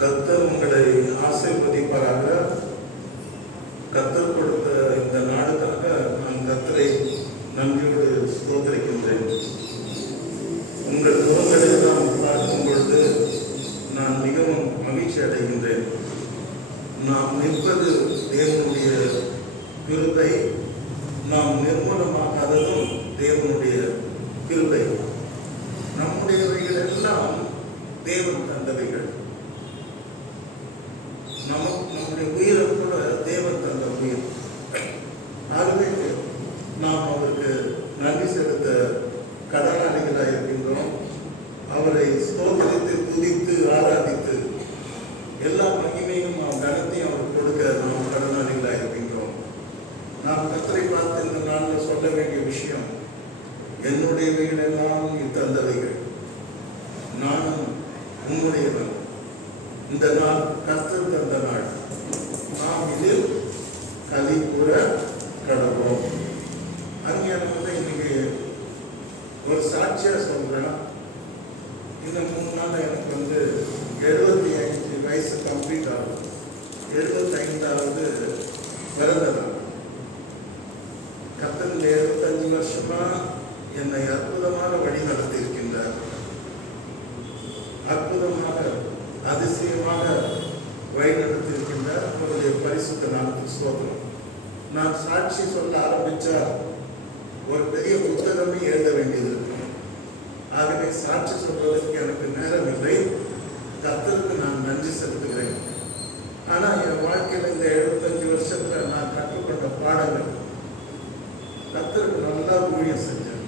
கர்த்தர் உங்களை ஆசீர்வதிப்பாராக. கர்த்தர் கொடுத்த இந்த நாளுக்காக நான் கர்த்தரை நன்றியோடு ஸ்தோத்திரிக்கின்றேன். உங்கள் முகங்களை எல்லாம் பார்க்கும் பொழுது நான் மிகவும் மகிழ்ச்சி அடைகின்றேன். நாம் நிற்பது தேவனுடைய கிருபை, நாம் நிர்மூலமாகாததும் தேவனுடைய கிருபை. நம்முடையவைகள் எல்லாம் தேவன் தந்தவைகள். நம்முடைய உயிரை கூட தேவன் தந்த உயிர். ஆகவே நாம் அவருக்கு நன்றி செலுத்த கடனாளிகளாக இருக்கின்றோம். அவரை ஸ்தோத்திரித்து துதித்து ஆராதித்து எல்லா மகிமையும் கனத்தையும் அவர் கொடுக்க நாம் கடனாளிகளாக இருக்கின்றோம். நாம் கர்த்தரை பார்த்து இந்த நாளில் சொல்ல வேண்டிய விஷயம், என்னுடையவைகள் எல்லாம் நீ தந்தவைகள், நானும் உன்னுடையவன். இந்த நாள் கர்த்தர் தந்த நாள். நாம் இதில் களி கூற கடவோம். அங்கே வந்து இன்னைக்கு ஒரு சாட்சியா சொல்றேன். இந்த 3 நாள் எனக்கு வந்து 75 வயசு கம்ப்ளீட் ஆகும். 75வது பிறந்த நாள். கர்த்தர் 75 வருஷமா என்னை அற்புதமாக வழி நடத்தி இருக்கின்றார். அற்புதமாக அதிசயமாக வழிநடத்தி இருக்கின்றார். அவருடைய பரிசுத்த நாமத்துக்கு ஸ்தோத்திரம். நான் சாட்சி சொல்ல ஆரம்பிச்சா ஒரு பெரிய புத்தகமே எழுத வேண்டியது இருக்கும். ஆகவே சாட்சி சொல்வதற்கு எனக்கு நேரம் இல்லை. கர்த்தருக்கு நான் நன்றி செலுத்துகிறேன். ஆனா என் வாழ்க்கையில இந்த 75 வருஷத்துல நான் கற்றுக்கொண்ட பாடங்கள், கர்த்தருக்கு நல்லா ஊழியம் செஞ்சேன்.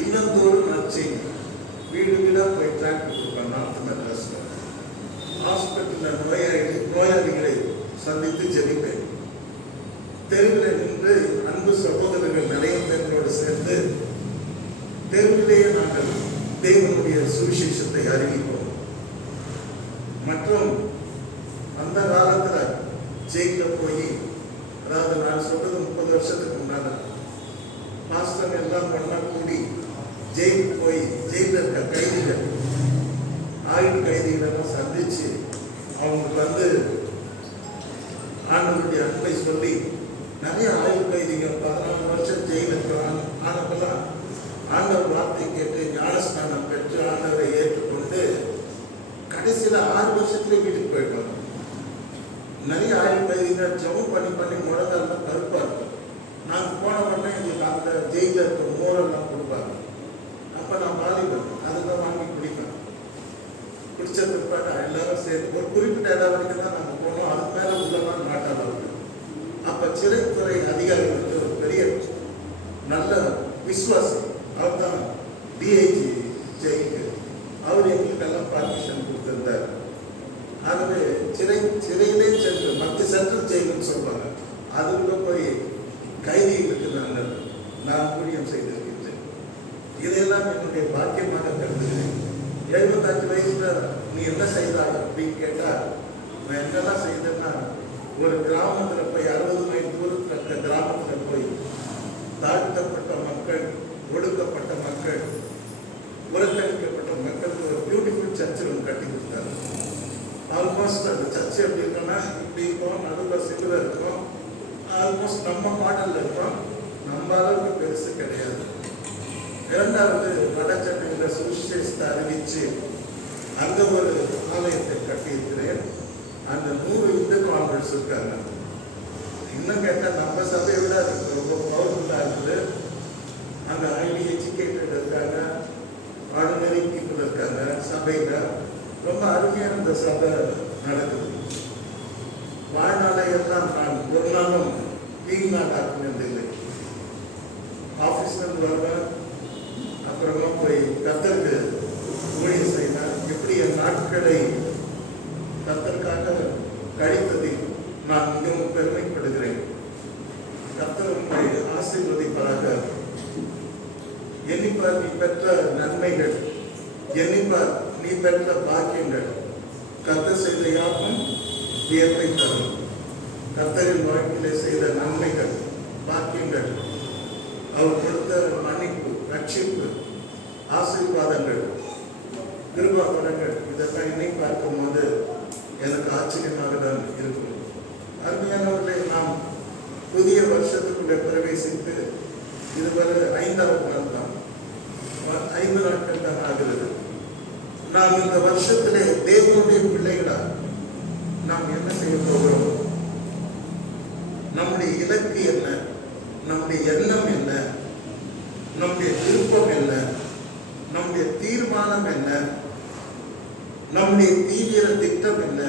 இல்லந்தோறும் நற்செய்தி, வீடு வீடா போய் டிராக்ட் கொடுப்பேன். நார்த் மெட்ராஸ்ல ஹாஸ்பிட்டலில் நோயாளிகளை சந்தித்து ஜெபிப்பேன். தெருவில் நின்று அன்பு சகோதரர்கள் நிறைய பேர்களோடு சேர்ந்து தெருவிலேயே நாங்கள் தேவனுடைய சுவிசேஷத்தை அறிவிப்போம். மற்றும் அந்த காலத்துல ஜெயில போய், அதாவது நான் சொல்றது 30 வருஷத்துக்கு முன்னால, மாஸ்டர் எல்லாம் ஒன்னா கூடி ஜெயிலுக்கு போய் ஜெயில இருக்க கைதிகள், ஆயுள் கைதிகளெல்லாம் சந்திச்சு அவங்களுக்கு வந்து ஆண்டவருடைய அன்பை சொல்லி, நிறைய ஆயுள் கைதிகள் 14 வருஷம் ஜெயில இருக்கிறாங்க. ஆனப்பெல்லாம் ஆண்டவர் வார்த்தை கேட்டு ஞானஸ்நானம் பெற்று ஆண்டவரை ஏற்றுக்கொண்டு கடைசியில் 6 வருஷத்துல வீட்டுக்கு போயிட்டாங்க. நிறைய ஆயுள் கைதிகள் ஜெபம் பண்ணி பண்ணி முழங்காலாம் கருப்பா இருக்கும். நாங்கள் போன உடனே எங்களுக்கு அந்த ஜெயில இருக்க மோரெல்லாம் கொடுப்பாங்க. அப்போ நான் வாலிபன், அதுதான் வாங்கி குடிப்பேன். குடிச்ச பிற்பாடு எல்லாரும் சேர்ந்து ஒரு குறிப்பிட்ட இடம் வரைக்கும் தான் நாங்கள் போனோம். அதுக்கு மேலே உள்ளதான் நாட்டாளர்கள். அப்போ சிறைத்துறை அதிகாரிகளுக்கு ஒரு பெரிய நல்ல விசுவாசம், அவர் தான் டிஐஜி ஜெயிக்கு, அவர் எங்களுக்கெல்லாம் பர்மிஷன் கொடுத்திருந்தார். ஆகவே சிறையிலே சென்று மத்திய சென்ட்ரல் ஜெயிலுன்னு சொல்லுவாங்க, அதுக்குள்ள போய் கைதிகளுக்கு நான் ஊழியம் செய்திருக்கின்றேன். இதையெல்லாம் என்னுடைய பாக்கியமாக கருதுகிறேன். 75 வயசுல நீ என்ன செய்தாய் அப்படின்னு கேட்டா, நான் என்னெல்லாம் செய்தேன்னா, ஒரு கிராமத்துல போய் 60 மைல் தூரத்தில் இருக்க கிராமத்துல போய் தாழ்த்தப்பட்ட மக்கள், ஒடுக்கப்பட்ட மக்கள், புறக்கணிக்கப்பட்ட மக்களுக்கு ஒரு பியூட்டிஃபுல் சர்ச் ஒன்று கட்டி கொடுத்தாரு. ஆல்மோஸ்ட் அந்த சர்ச் எப்படி இருக்குன்னா, இப்படி இருக்கும், நடுவில் சிலுவை இருக்கும், ஆல்மோஸ்ட் நம்ம மாடல்ல இருக்கும், நம்ம அளவுக்கு பெருசு கிடையாது. 2வது வட சென்னையில் சுவிசேஷத்தை அறிவிச்சு அங்க ஒரு ஆலயத்தை கட்டியிருக்கிறேன். அந்த 100 இந்து கான்வெர்ட்ஸ் இருக்காங்க. இன்னும் கேட்டால் நம்ம சபையை விட அதுக்கு ரொம்ப பவர்ஃபுல்லாக இருக்குது. அங்கே ஹைலி எஜுகேட்டட் இருக்காங்க, ஆர்டினரி பீப்புள் இருக்காங்க சபையில். ரொம்ப அருமையான இந்த சபை நடக்குது. வாழ்நாளை எல்லாம் நான் ஒரு நாளும் வீணாக ஆக்குனதில்லை. ஆஃபீஸ்லேருந்து வருவேன், அப்புறமா போய் கர்த்தருக்கு ஊழியம் செய்வேன். எப்படி என் நாட்களை கர்த்தருக்காக கழித்ததில் நான் மிகவும் பெருமைப்படுகிறேன். கர்த்தர் உங்களை ஆசீர்வதிப்பாராக. எண்ணிப்பார் நீ பெற்ற நன்மைகள், எண்ணிப்பார் நீ பெற்ற பாக்கியங்கள். கர்த்தர் செய்த யாவும் வியப்பை தரும். கர்த்தரின் வாழ்க்கையிலே செய்த நன்மைகள், பாக்கியங்கள், அவர் கொடுத்த மன்னிப்பு, ரட்சிப்பு, ஆசீர்வாதங்கள் கிருபா படங்கள் இதெல்லாம் இன்னைக்கு பார்க்கும்போது எனக்கு ஆச்சரியமாக தான் இருக்கும். அருமையானவர்களே, நாம் புதிய வருஷத்துக்குள்ளே பிரவேசித்து இதுவரை 5வது நாள் தான், 5 நாட்கள் தான் ஆகிறது. நாம் இந்த வருஷத்திலே தேவனுடைய பிள்ளைகளா நாம் என்ன செய்ய போகிறோம்? நம்முடைய இலக்கு என்ன? நம்முடைய எண்ணம் என்ன? நம்முடைய விருப்பம் என்ன? நம்முடைய தீர்மானம் என்ன? நம்முடைய தீவிர திட்டம் என்ன?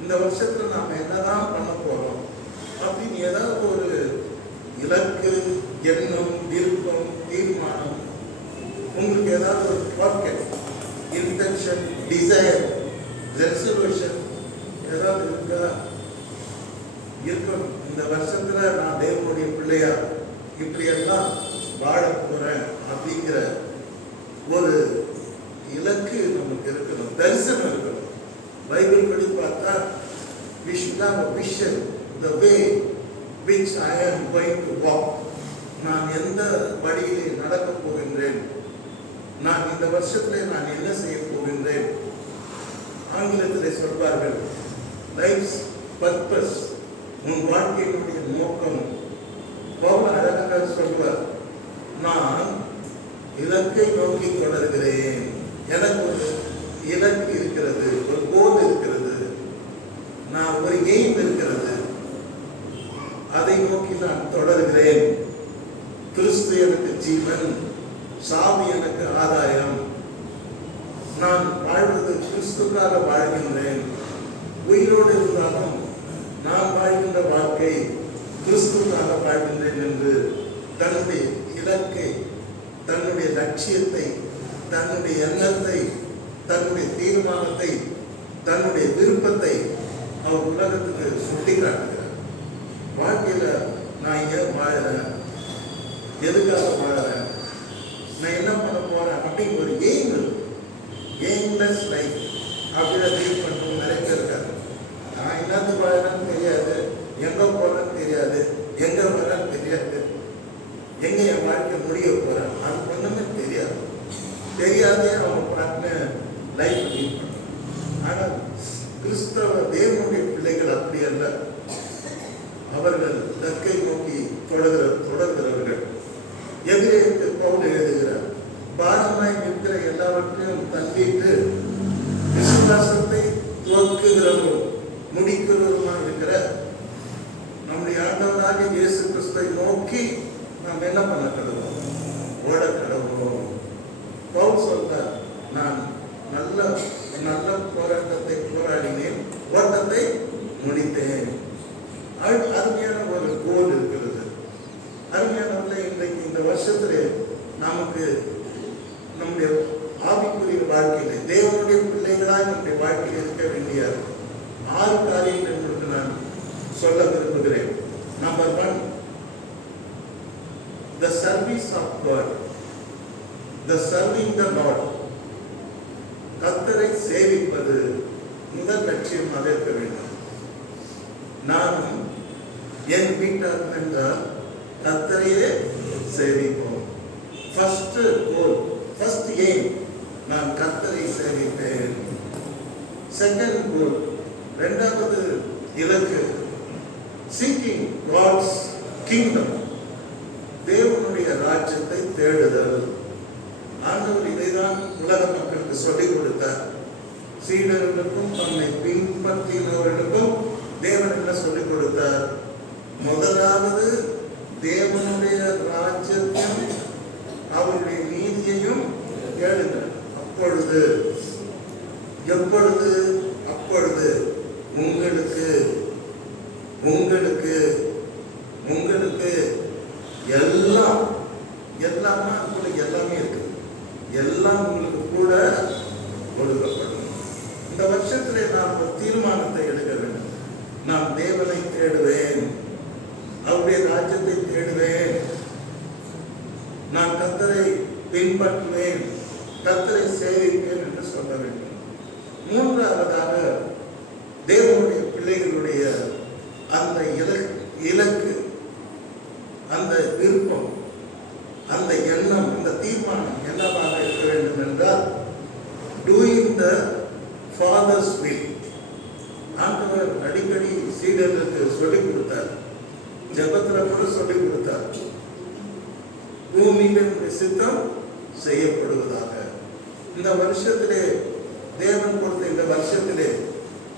இந்த வருஷத்துல நாம் என்னதான் பண்ண போறோம் அப்படின்னு ஏதாவது ஒரு இலக்கு, எண்ணம், விருப்பம், தீர்மானம், உங்களுக்கு ஏதாவது ஒரு டார்கெட், இன்டென்ஷன், டிசைர், ரெசல்யூஷன் ஏதாவது இருக்கா? இருக்கும். இந்த வருஷத்துல நான் தேவனுடைய பிள்ளையா இப்படியெல்லாம் வாழ போறேன் அப்படிங்கிற ஒரு இலக்கு நமக்கு இருக்கணும், தரிசனம் இருக்கணும். பைபிள் படி பார்த்தா we should have a vision, the way which I am going to walk. நான் எந்த வழியிலே நடக்க போகின்றேன், நான் இந்த வருஷத்திலே நான் என்ன செய்ய போகின்றேன். ஆங்கிலத்திலே சொல்வார்கள் லைஃப்ஸ் பர்பஸ், உன் வாழ்க்கையினுடைய நோக்கம். பவுல் அழகாக சொல்வார், நான் இலக்கை நோக்கி தொடர்கிறேன். எனக்கு ஒரு இலக்கு இருக்கிறது, ஒரு கோல் இருக்கிறது, நான் ஒரு எய்ம் இருக்கிறது, அதை நோக்கி நான் தொடர்கிறேன். கிறிஸ்து எனக்கு ஜீவன், சாவி எனக்கு ஆதாயம். நான் வாழ்வது கிறிஸ்துக்காக வாழ்கின்றேன். உயிரோடு இருந்தாலும் நான் வாழ்கின்ற வாழ்க்கை கிறிஸ்துக்காக வாழ்கின்றேன் என்று தன்னுடைய இலக்கை, தன்னுடைய லட்சியத்தை, தன்னுடைய எண்ணத்தை, தன்னுடைய தீர்மானத்தை, தன்னுடைய விருப்பத்தை அவர் உலகத்துக்கு சுட்டி காட்டுகிறார். வாழ்க்கையில நான் ஏன் வாழறேன், எதுக்காக வாழறேன், நான் என்ன பண்ண போறேன் அப்படின்னு ஒரு எய்ம்லெஸ் லைஃப் அப்படியே லீவ் பண்ணணும். நிறைய பேர் இருக்காரு, நான் என்னது வாழறேன்னு தெரியாது, எங்க போறேன்னு தெரியாது, எங்க வரேன்னு தெரியாது, எங்க என் வாழ்க்கை முடிய போறேன் அது ஒண்ணுமே தெரியாது. தெரியாதே அவங்க பார்த்து லைஃப் லீட் பண்ண. ஆனால் கிறிஸ்தவ தேவனுடைய பிள்ளைகள் அப்படி அல்ல. அவர்கள் இலக்கை நோக்கி தொடர்கிறவர்கள். எதிரே பவுல் எழுதுகிறார், பாரமாய் நிற்கிற எல்லாவற்றையும் தள்ளிட்டு விசுவாசத்தை துவக்குகிறவரும் முடிக்கிறவருமாக இருக்கிற நம்முடைய ஆண்டவராகிய இயேசு கிறிஸ்துவை நோக்கி நாம் என்ன பண்ண கடவுளோம், ஓட கடவுளோம். பவுல் சொல்றார், நான் நல்ல போராட்டத்தை போராடினேன், ஓட்டத்தை முடித்தேன். அருமையான ஒரு கோல் இருக்கிறது. அருமையானவர்களே, இன்றைக்கு இந்த வருஷத்திலே நமக்கு நம்முடைய ஆவிக்குரிய வாழ்க்கையிலே தேவனுடைய பிள்ளைகளாய் நம்முடைய வாழ்க்கையில் இருக்க வேண்டிய 6 காரியங்கள் உங்களுக்கு நான் சொல்ல விரும்புகிறேன். Number 1, the service of God, the serving the Lord. கர்த்தரை சேவிப்பது முதல் லட்சியமாக இருக்க வேண்டும். நானும் என் வீட்டார் என்றால் கர்த்தரையே சேவிப்போம். ஃபர்ஸ்ட் கோல், ஃபர்ஸ்ட் எய்ம், நான் கர்த்தரை சேவிப்பேன். செகண்ட் கோல், 2வது இலக்கு, சீக்கிங் காட்ஸ் கிங்டம், தேவனுடைய ராஜ்யத்தை தேடுதல். ஆண்டவர் இதைதான் உலக மக்களுக்கு சொல்லிக் கொடுத்தார். சீடர்களுக்கும் தம்மை பின்பற்றினவர்களுக்கும் தேவன் என்ன சொல்லிக் கொடுத்தார்? முதலாவது தேவனுடைய ராஜ்யத்தையும் அவருடைய நீதியையும் தேடுங்கள். அப்பொழுது உங்களுக்கு எல்லாம் உங்களுக்கு எல்லாமே இருக்கு, எல்லாம் உங்களுக்கு கூட கொடுக்கப்படும். இந்த வருஷத்திலே நாம் ஒரு தீர்மானத்தை எடுக்க வேண்டும். நான் தேவனை தேடுவேன், அவருடைய ராஜ்யத்தை தேடுவேன், நான் கர்த்தரை பின்பற்றுவேன், கர்த்தரை சேவிப்பேன் என்று சொல்ல வேண்டும். 3வதாக தேவனுடைய பிள்ளைகளுடைய அந்த இலக்கு, அந்த விருப்பம், அந்த எண்ணம், அந்த தீர்மானம் என்னவாக இருக்க வேண்டும் என்றால் Father's will. ஆண்டவர் அடிக்கடி சீடர்களுக்கு சொல்லிக் கொடுத்தார், ஜெபத்துல கூட சொல்லிக் கொடுத்தார், பூமியில சித்தம் செய்யப்படுவதாக. இந்த வருஷத்திலே தேவன் கொடுத்த இந்த வருஷத்திலே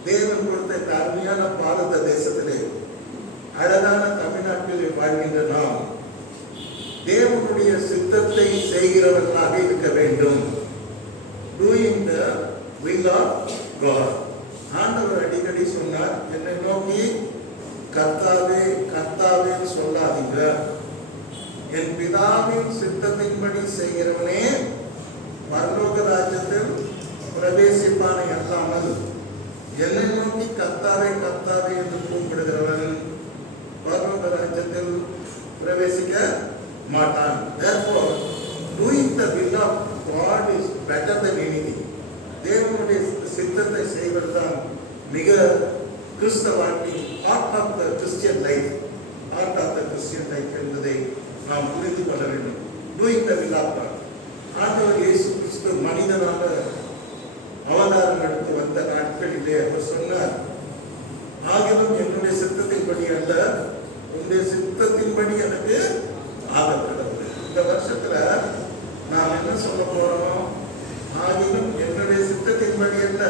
தேவன் கொடுத்த இந்த அருமையான பாரத தேசத்திலே அழகான தமிழ்நாட்டிலே வாழ்கின்ற நாம் தேவனுடைய சித்தத்தை செய்கிறவர்களாக இருக்க வேண்டும். Doing the will of God. ஆண்டவர் அடிக்கடி சொன்னார், என்னை நோக்கி கர்த்தாவே கர்த்தாவே சொல்லாதீங்க, என் பிதாவின் சித்தத்தின்படி செய்கிறவனே பரலோக ராஜ்யத்தில் பிரவேசிப்பானை அல்லாமல் என்னை நோக்கி கர்த்தாவே கர்த்தாவே என்று கூப்பிடுகிறவன் பரலோக ராஜ்யத்தில் பிரவேசிக்க மாட்டான். Therefore, doing the will of God is better than anything. தேவனுடைய சித்தத்தை செய்வதுதான் மிக கிறிஸ்தவ வாழ்க்கை, part of the Christian life, part of the Christian life என்பதை நாம் புரிந்து கொள்ள வேண்டும். Doing the will of God. ஆண்டவர் இயேசு கிறிஸ்து மனிதனாக அவதாரம் எடுத்து வந்த நாட்களிலே அவர் சொன்னார், ஆகிலும் என்னுடைய சித்தத்தின்படி அல்ல, உன்னுடைய சித்தத்தின்படி எனக்கு ஆகப்பட்டது. இந்த வருஷத்துல நாம் என்ன சொல்ல போறோம்? ஆகிலும் என்னுடைய சித்தத்தின்படி அல்ல,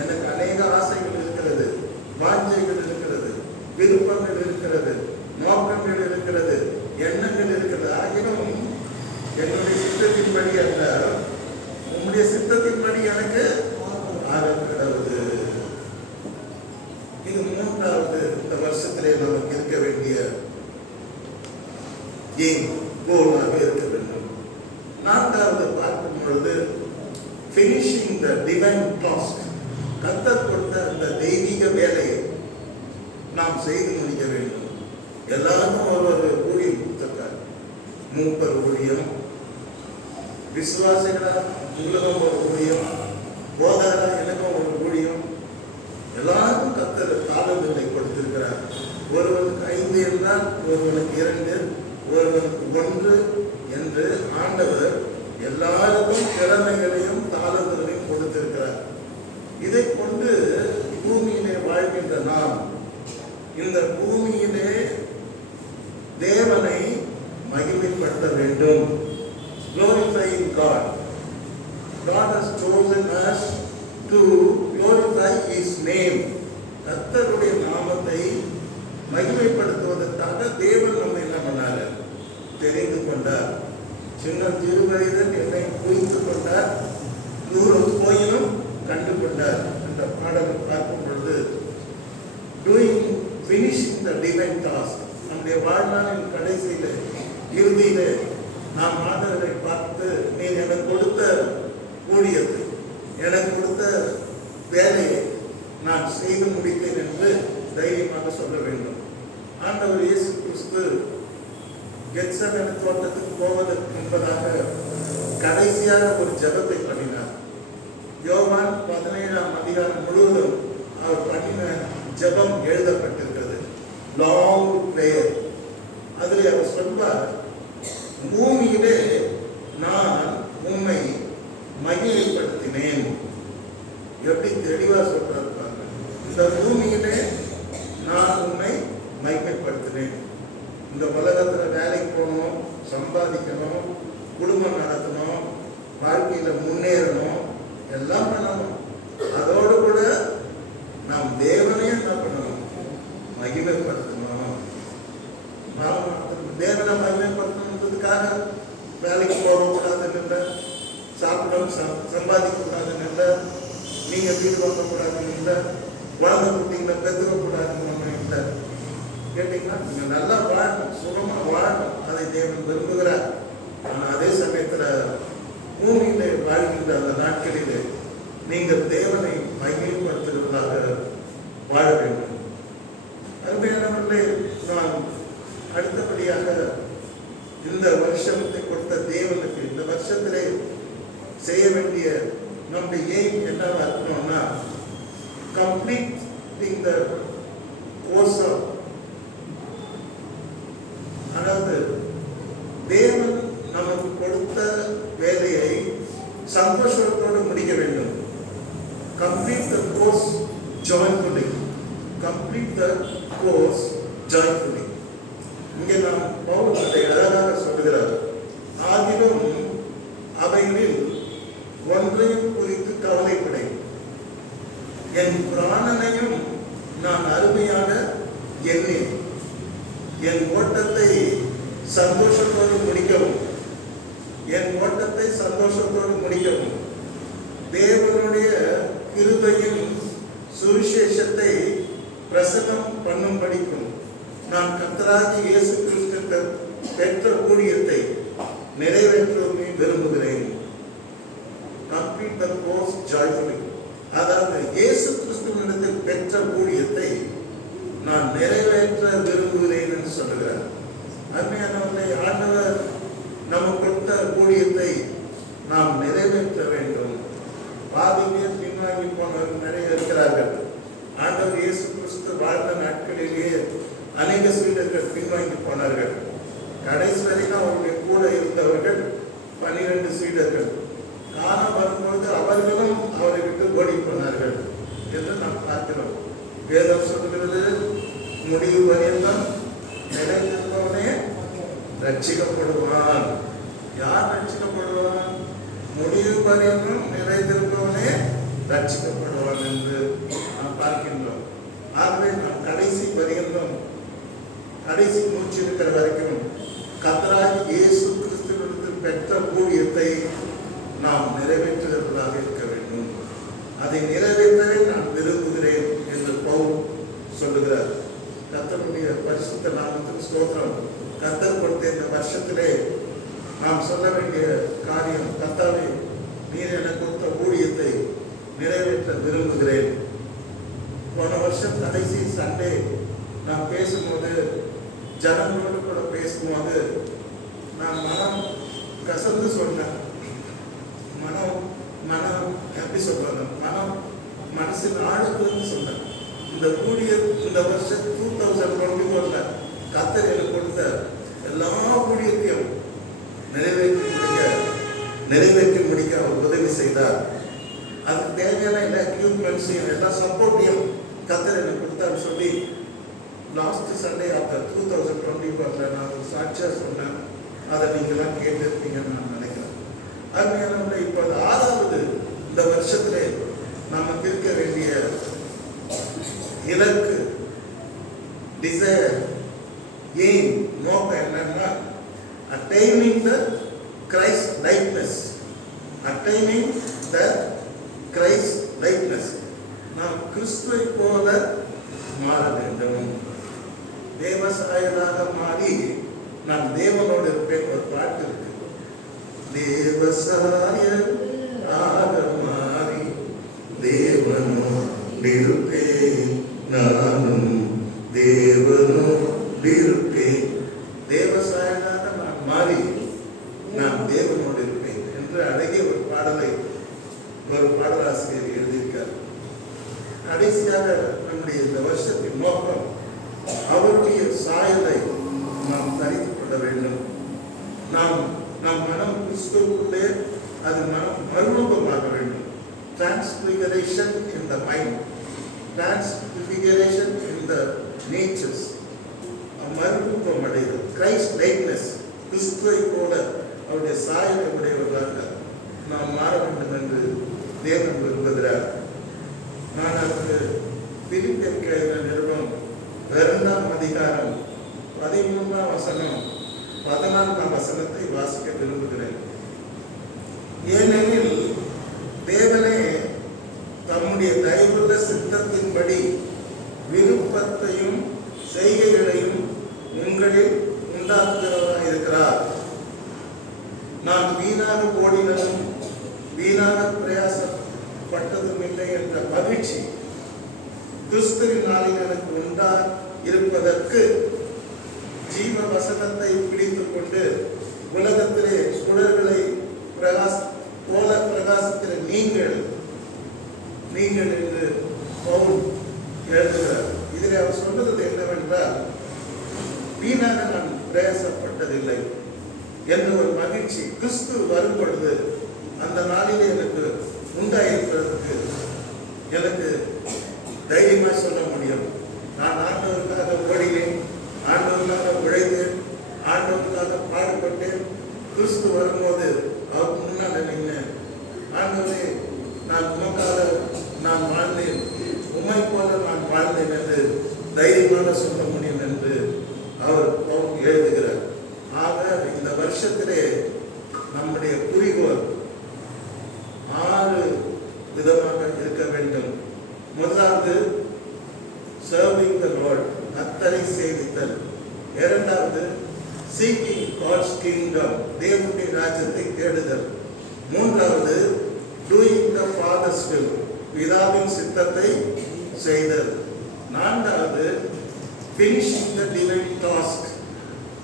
எனக்கு அநேக ஆசைகள் இருக்கிறது, வாஞ்சைகள் இருக்கிறது, விருப்பங்கள் இருக்கிறது, நோக்கங்கள் இருக்கிறது, எண்ணங்கள் இருக்கிறது. ஆகிலும் என்னுடைய சித்தத்தின்படி அல்ல, உன்னுடைய சித்தத்தின்படி எனக்கு ஆகப்பட்டது. இது மூன்றாவது இந்த வருஷத்திலே நமக்கு இருக்க வேண்டிய கோலாக இருக்க வேண்டும். நான்காவது பார்க்கும் பொழுது finishing the divine task. கர்த்தர் கொடுத்த அந்த தெய்வீக வேலையை நாம் செய்து முடிக்க வேண்டும். எல்லாரும் ஒரு ஊழியம் கொடுத்திருக்கார். மூப்பர் ஊழியம், விசுவாசிகளா உங்களுக்கும் ஒரு ஊழியம், போதாரா எனக்கும் ஒரு ஊழியம். எல்லாருக்கும் கர்த்தர் தாளங்களை கொடுத்திருக்கிறார். ஒருவனுக்கு 5 என்றால் ஒருவனுக்கு 2, ஒருவனுக்கு 1 என்று ஆண்டவர் எல்லாருக்கும் திறமைகளையும் தாளங்களையும் கொடுத்திருக்கிறார். இதை கொண்டு பூமியிலே வாழ்கின்ற நாம் இந்த பூமியிலே தேவனை மகிமைப்படுத்த வேண்டும். Glorifying God. God has chosen us to glorify His name. கர்த்தருடைய நாமத்தை மகிமைப்படுத்துவதற்காக தேவன் நம்ம என்ன பண்ணாரு? தெரிந்து கொண்டார். சின்ன சிறு வயதில் என்னை குறித்து கொண்டார், தூரம் போயினும் கண்டு கொண்டார் என்ற பாடலை பார்க்கும் பொழுது finishing the divine task. நம்முடைய வாழ்நாளின் கடைசியில இறுதியில நாம் ஆண்டவரை பார்த்து, நீர் எனக்கு கொடுத்த ஊழியத்தை, எனக்கு கொடுத்த வேலையை நான் செய்து முடித்தேன் என்று தைரியமாக சொல்ல வேண்டும். ஆண்டவர் இயேசு கிறிஸ்து கெத்செமனே தோட்டத்துக்கு போவதற்கு முன்பதாக கடைசியாக ஒரு ஜெபத்தை பண்ணினார். யோவான் 17ஆம் அதிகாரம் முழுவதும் அவர் பண்ணின ஜெபம் எழுதப்பட்டிருக்கிறது. Long prayer. அதில் அவர் சொல்வார், பூமியிலே நான் உம்மை மகிமைப்படுத்தினேன். எப்படி தெளிவா சொல்றாரு பாருங்க. இந்த பூமியிலே நான் உம்மை மகிமைப்படுத்தினேன். இந்த உலகத்துல வேலைக்கு போகணும், சம்பாதிக்கணும், குடும்பம் நடத்தணும், வாழ்க்கையில முன்னேறணும், எல்லாம் பண்ணணும். அதோடு கூட நாம் தேவனையும் என்ன பண்ணணும்? மகிமைப்படுத்தணும். தேவனை மகிமைப்படுத்தணுன்றதுக்காக வேலைக்கு போகக்கூடாதுன்னு இல்லை, சாப்பிடணும் சம்பாதிக்க கூடாதுன்னு இல்லை, நீங்க வீடு வாங்கக்கூடாதுன்னு இல்லை, குழந்தை குட்டிங்களை பெற்றுக்கக்கூடாதுன்னு இல்லை. கேட்டீங்கன்னா நீங்க நல்லா வாழணும், சுகமா வாழணும், அதை தேவன் விரும்புகிறார். ஆனால் அதே சமயத்துல பூமியில வாழ்கின்ற அந்த நாட்களிலே நீங்கள் தேவனை மகிமைப்படுத்துகிறதாக வாழ வேண்டும். அருமையானவர்களே, நான் அடுத்தபடியாக இந்த வருஷத்தை கொடுத்த தேவனுக்கு இந்த வருஷத்திலே செய்ய வேண்டிய நம்முடைய எய்ம் என்னவா இருக்கணும்னா, கம்ப்ளீட்டிங் த கோர்ஸ் ஆஃப், அதாவது தேவன் நமக்கு கொடுத்த வேலையை சந்தோஷத்தோடு முடிக்க வேண்டும். complete the course joyfully. Complete the course joyfully. இங்கே நாம் பவுல் அதை அழகாக சொல்லுகிறார். ஆகிலும் அவைகளில் ஒன்றையும் குறித்து கவலைப்படை, என் பிராணனையும் நான் அருமையான எண்ணேன், என் ஓட்டத்தை சந்தோஷத்தோடு முடிக்கவும், என் ஓட்டத்தை சந்தோஷத்தோடு முடிக்கவும், தேவனுடைய கிருபையின் சுவிசேஷத்தை பிரசன்னம் பண்ணும்படிக்கும் நான் கர்த்தராகிய இயேசு கிறிஸ்து பெற்ற ஊழியத்தை நிறைவேற்றவே விரும்புகிறேன். Complete the course joyfully. அதாவது இயேசு கிறிஸ்துவினிடத்தில் பெற்ற ஊழியத்தை நான் நிறைவேற்ற விரும்புகிறேன் என்று சொல்லுகிறார். அருமையானவர்களே, ஆண்டவர் நமக்கு கொடுத்த ஊழியத்தை நாம் நிறைவேற்ற வேண்டும். பாதியிலே பின்வாங்கி போனவர்கள் நிறைய இருக்கிறார்கள். ஆண்டவர் இயேசு கிறிஸ்து வாழ்ந்த நாட்களிலேயே அநேக சீடர்கள் பின்வாங்கி போனார்கள். கடைசி வரைக்கும் அவருடைய கூட இருந்தவர்கள் 12 சீடர்கள். காலம் வரும்பொழுது அவர்களும் அவரை விட்டு ஓடி போனார்கள் என்று நாம் பார்க்கிறோம். வேதம் சொல்லுகிறது, முடிவு வரையும் நிலைத்திருந்தவனே ரட்சிக்கப்படுவான். யார் ரட்சிக்கப்படுவான்? முடிவு வரையும் நிலைத்திருந்தவனே ரட்சிக்கப்படுவான் என்று நாம் பார்க்கின்றோம். ஆகவே நாம் கடைசி வரையும், கடைசி மூச்சு இருக்கிற வரைக்கும் கர்த்தராகிய இயேசு கிறிஸ்துவினிடத்தில் பெற்ற ஊழியத்தை நாம் நிறைவேற்றுவதாக இருக்க வேண்டும். அதை நிறைவேற்றவே நான் விரும்புகிறேன் என்று பவுல் சொல்லுகிறார். கர்த்தருடைய பரிசுத்த நாமத்துக்கு ஸ்தோத்திரம். கர்த்தர் கொடுத்த இந்த வருஷத்திலே நாம் சொல்ல வேண்டிய காரியம், கர்த்தாவே நீர் எனக்கு கொடுத்த ஊழியத்தை நிறைவேற்ற விரும்புகிறேன். போன வருஷம் கடைசி சண்டே நான் பேசும்போது, ஜனங்களோடு கூட பேசும்போது நான் மனம் கசந்து சொன்னேன். மனம் எப்படி சொல்றது, மனசின் ஆழத்துன்னு சொன்னேன். இந்த ஊழியர் இந்த வருஷம் 2021 கர்த்தர் எனக்கு கொடுத்த எல்லா ஊழியத்தையும் நிறைவேற்றி முடிக்க அவர் உதவி செய்தார். அதுக்கு தேவையான எல்லா எக்யூப்மெண்ட்ஸையும் எல்லா சப்போர்ட்டையும் கர்த்தர் எனக்கு கொடுத்தார் சொல்லி லாஸ்ட் சண்டே ஆஃப்டர் 2021 நான் ஒரு சாட்சியாக சொன்னேன். அதை நீங்களாம் கேட்டிருப்பீங்கன்னு நான் நினைக்கிறேன். அருமையானவர்களே, இப்போ 6வது இந்த வருஷத்திலே நமக்கு இருக்க வேண்டிய இலக்கு, டிசைர், எய்ம், நோக்கம் என்னன்னா அட்டைனிங் த கிரைஸ்ட் லைக்னஸ். அட்டைனிங் த கிரைஸ்ட் லைக்னஸ். நாம் கிறிஸ்துவை போல மாற வேண்டும். தேவசாயனாக மாறி நான் தேவனோடு இருப்பேன். ஒரு பாட்டு இருக்கு, தேவசாயனாக மாறி தேவனோடு இருப்பேன், நானும் தேவனோடு இருப்பேன். தேவசாயனாக நான் மாறி நான் தேவனோடு இருப்பேன் என்று அழகிய ஒரு பாடலை ஒரு பாடலாசிரியர் எழுதியிருக்கார். கடைசியாக நம்முடைய இந்த வருஷத்தின் நோக்கம் அவருடைய சாயலை நாம் தரித்துக் கொள்ள வேண்டும். நம் மனம் கிறிஸ்துவுக்குள்ளே அது மனம் மறுரூபமாக வேண்டும். Transfiguration in the mind, transfiguration in the natures. மறுரூபம் அடைகிறது. கிரைஸ்ட் லைக்னஸ், கிறிஸ்துவை போல அவருடைய சாயலை உடையவர்களாக நாம் மாற வேண்டும் என்று தேவன் விரும்புகிறார். நான் அதற்கு பிலிப்பியருக்கு எழுதின நிருபம் 2ஆம் அதிகாரம் 13ஆம் வசனம் 14ஆம் வசனத்தை வாசிக்க விரும்புகிறேன். ஏனெனில் தேவனே தம்முடைய தயவுள்ள சித்தத்தின்படி விருப்பத்தையும் செய்கைகளையும் உங்களில் உண்டாக்குகிறவராக இருக்கிறார். நான் வீணாக ஓடினதும் வீணாக பிரயாசப்பட்டதும் இல்லை என்ற மகிழ்ச்சி கிறிஸ்துவின் நாளில் எனக்கு உண்டா இருப்பதற்கு ஜீவ வசனத்தை பிடித்துக் கொண்டு உலகத்திலே சுடர்களை போல பிரகாசிக்கிற நீங்கள் என்று பவுல் எழுதுகிறார். இதில் அவர் சொல்வது என்னவென்றால், வீணாக நான் பிரயாசப்பட்டதில்லை என்ற ஒரு மகிழ்ச்சி கிறிஸ்து வரும் பொழுது அந்த நாளிலே எனக்கு உண்டாயிருப்பதற்கு எனக்கு தைரியமா சொல்ல முடியும். நான் ஆண்டவருக்காக ஓடினேன், ஆண்டவருக்காக உழைத்தேன், ஆண்டவருக்காக பாடுபட்டேன். கிறிஸ்து வரும்போது அவருக்கு முன்னால் நின்றேன். ஆண்டவரே, நான் உமக்காக நான் வாழ்ந்தேன், உம்மை போல நான் வாழ்ந்தேன் என்று தைரியமாக சொல்ல முடியும் என்று அவர் எழுதுகிறார். ஆக இந்த வருஷத்திலே நம்முடைய குறிக்கோள் 6 விதமாக இருக்க வேண்டும். முதலாவது serving the Lord, கர்த்தரை சேவித்தல். இரண்டாவது seeking God's kingdom, தேவனுடைய ராஜ்யத்தை தேடுதல். மூன்றாவது doing the Father's will, பிதாவின் சித்தத்தை செய்தல். நான்காவது finishing the divine task,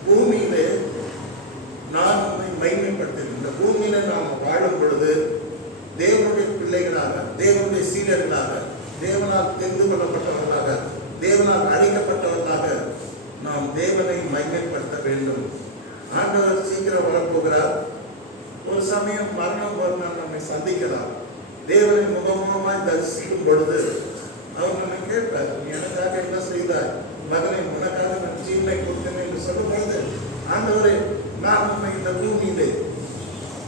பூமியிலே நான் உம்மை மகிமைப்படுத்துகிறேன். இந்த பூமியில நாம் வாழும் பொழுது தேவனுடைய பிள்ளைகளாக, தேவனுடைய சீடர்களாக, தேவனால் தெரிந்து கொள்ளப்பட்டவர்களாக, தேவனால் அழைக்கப்பட்டவர்களாக நாம் தேவனை மகிமைப்படுத்த வேண்டும். ஆண்டவர் சீக்கிரம் வரப்போகிறார். ஒரு சமயம் மரணம் ஒரு நாள் நம்மை சந்திக்கலாம். தேவனை முகமுகமாய் தரிசிக்கும் பொழுது அவர் நம்மை கேட்பார், நீ எனக்காக என்ன செய்தாய் மகனை, உனக்காக நான் ஜீவனை கொடுத்தேன் என்று சொல்லும் பொழுது, ஆண்டவரே, நான் உண்மை இந்த பூமியிலே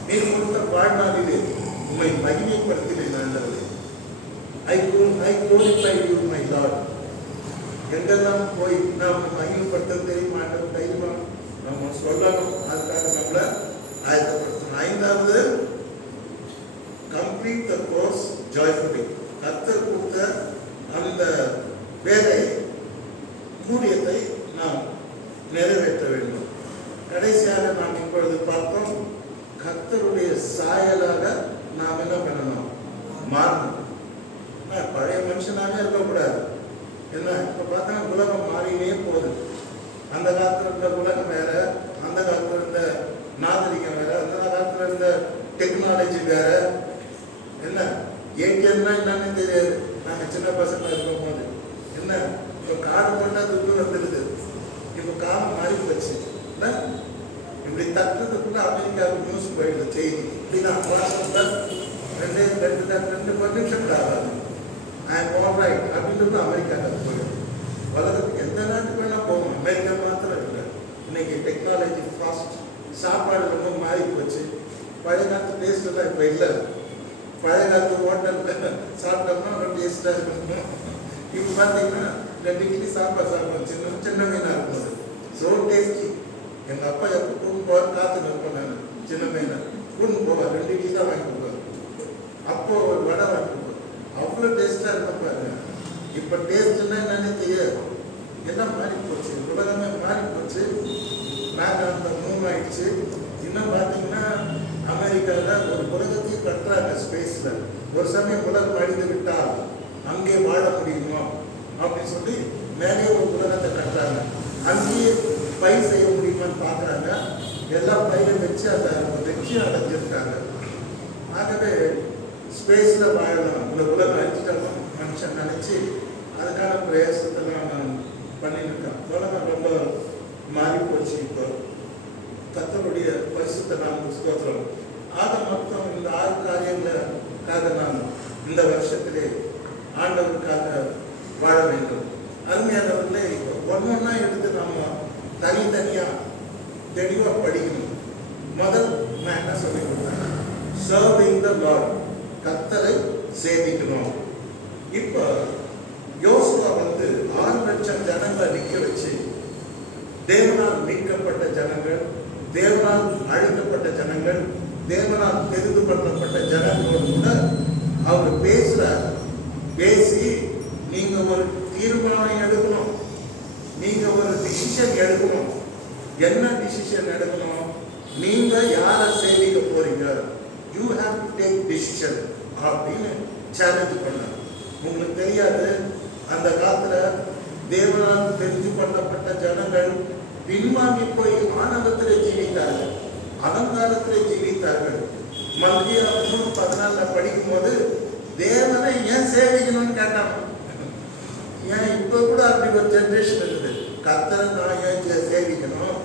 நீர் கொடுத்த வாழ்நாளிலே உண்மை மகிமைப்படுத்தினேன். ஆண்டவரே, I glorify you, my Lord. எங்கெல்லாம் போய் நாம் மகிமைப்படுத்த தெரியுமா? ஆண்டவர் தைரியமா நம்ம சொல்லணும். அதுக்காக நம்மளை ஆயத்தப்படுத்தணும். ஐந்தாவது complete the course joyfully, கர்த்தர் கொடுத்த அந்த வேலை ஊழியத்தை நாம் நிறைவேற்ற வேண்டும். கடைசியாக நாம் இப்பொழுது பார்த்தோம், கர்த்தருடைய சாயலாக நாம் என்ன பண்ணணும்? மாறணும். பழைய மனுஷனாக இருக்கக்கூடாது. என்ன இப்போ பார்த்தா உலகம் மாறினே போகுது. அந்த காலத்தில் இருந்த உலகம் வேற, அந்த காலத்தில் இருந்த நாகரிகம் வேற, அந்த காலத்தில் இருந்த டெக்னாலஜி வேற. என்ன ஏடிஎம்னா என்னன்னு தெரியாது நாங்கள் சின்ன பசங்க இருக்கும் போது. என்ன இப்போ கார்டு போட்டால் துட்டு வந்துடுது. இப்போ காலம் மாறி போச்சு. என்ன இப்படி தட்டுறதுக்குள்ள அமெரிக்காவுக்கு நியூஸ் போயிடுது செய்தி. இப்படிதான் வாட்ஸ்அப்பில் ரெண்டு நிமிஷம் கூட ஆகாது. ஐம் ஆல் ரைட் அப்படின்றது அமெரிக்காவுக்கு போயிடும். உலகத்துக்கு எந்த நாட்டுக்கு வேணால் போகணும், அமெரிக்கா மாத்திரம் இல்லை. இன்னைக்கு டெக்னாலஜி ஃபாஸ்ட். சாப்பாடு ரொம்ப மாறி போச்சு. பழைய காலத்து டேஸ்ட் எல்லாம் இப்போ இல்லை. பழைய காலத்து ஹோட்டலில் சாப்பிட்டோம்னா ரொம்ப டேஸ்ட்டாக இருக்கணும். இப்போ பார்த்தீங்கன்னா 2 இட்லி சாம்பார் சாப்பிடுவோம், சின்ன மீனாக இருக்கும். So tasty. எங்கள் அப்பா எப்போ கூண்டு போவார், காற்று நிற்பேன். நான் சின்ன மீனை கூண்டு போவார், 2 இட்லி தான் வாங்கி கொடுப்பார். அப்போ ஒரு வடை வாங்கி கொடுப்பார். அவ்வளோ டேஸ்ட்டாக இருக்கும் பாருங்க. இப்போ டேஸ்ட்னா என்னன்னு தெரியாது. எல்லாம் மாறி போச்சு, உலகமே மாறி போச்சு. நாங்கள் அந்த மூவ் ஆயிடுச்சு. இன்னும் பார்த்தீங்கன்னா அமெரிக்காவில் ஒரு உலகத்தையும் கட்டுறாங்க ஸ்பேஸில். ஒரு சமயம் உலகம் அழிந்து விட்டால் அங்கே வாழ முடியுமா அப்படின்னு சொல்லி மேலே ஒரு உலகத்தை கட்டுறாங்க. அங்கேயே பயிர் செய்ய முடியுமான்னு பார்க்குறாங்க. எல்லா பயிரும் வச்சு அதை வெற்றியை அடைஞ்சிருக்காங்க. ஆகவே ஸ்பேஸில் வாழலாம், இந்த உலகம் அழிச்சிட்டாலும் மனுஷன் நினச்சி அதுக்கான பிரயாசத்தெல்லாம் நான் பண்ணியிருக்கேன். உலகம் ரொம்ப மாறி போச்சு. இப்போ கர்த்தருடைய பரிசுத்த நாமத்துக்கு ஸ்தோத்திரம். ஆக மொத்தம் இந்த 6 காரியங்களுக்காக நான் இந்த வருஷத்திலே ஆண்டவருக்காக வாழ வேண்டும். அருமையானவர்களே, ஒன்றொன்னா எடுத்து நம்ம தனித்தனியாக தெளிவாக படிக்கணும். முதல் நான் என்ன சொல்லி கொடுத்தேன்? சர்விங் த லார்ட், கர்த்தரை சேவிக்கணும். இப்போ யோசுவா 6 லட்சம் ஜனங்களை நிற்க வச்சு, தேவனால் மீட்கப்பட்ட ஜனங்கள், தேவனால் அழைக்கப்பட்ட ஜனங்கள், தேவனால் தெரிந்து கொள்ளப்பட்ட ஜனங்களோடு கூட அவர் பேசுறார். பேசி நீங்க ஒரு தீர்மானம் எடுக்கணும், நீங்க ஒரு டிசிஷன் எடுக்கணும். என்ன டிசிஷன் எடுக்கணும்? நீங்க யாரை சேவிக்க போறீங்க? You have to take decision அப்படின்னு சேலஞ்ச் பண்ண. உங்களுக்கு தெரியாது, அந்த காலத்துல தேவனால் தெரிந்து கொள்ளப்பட்ட ஜனங்கள் பின்வாங்கி போய் ஆனந்தத்திலே ஜீவித்தார்கள், அலங்காரத்திலே ஜீவித்தார்கள். மத்திய 3:14 படிக்கும் போது தேவனை ஏன் சேவிக்கணும்னு கேட்டாங்க. ஏன் இப்போ கூட அப்படி ஒரு ஜென்ரேஷன் இருக்குது. கர்த்தரை நான் ஏன் சேவிக்கணும்?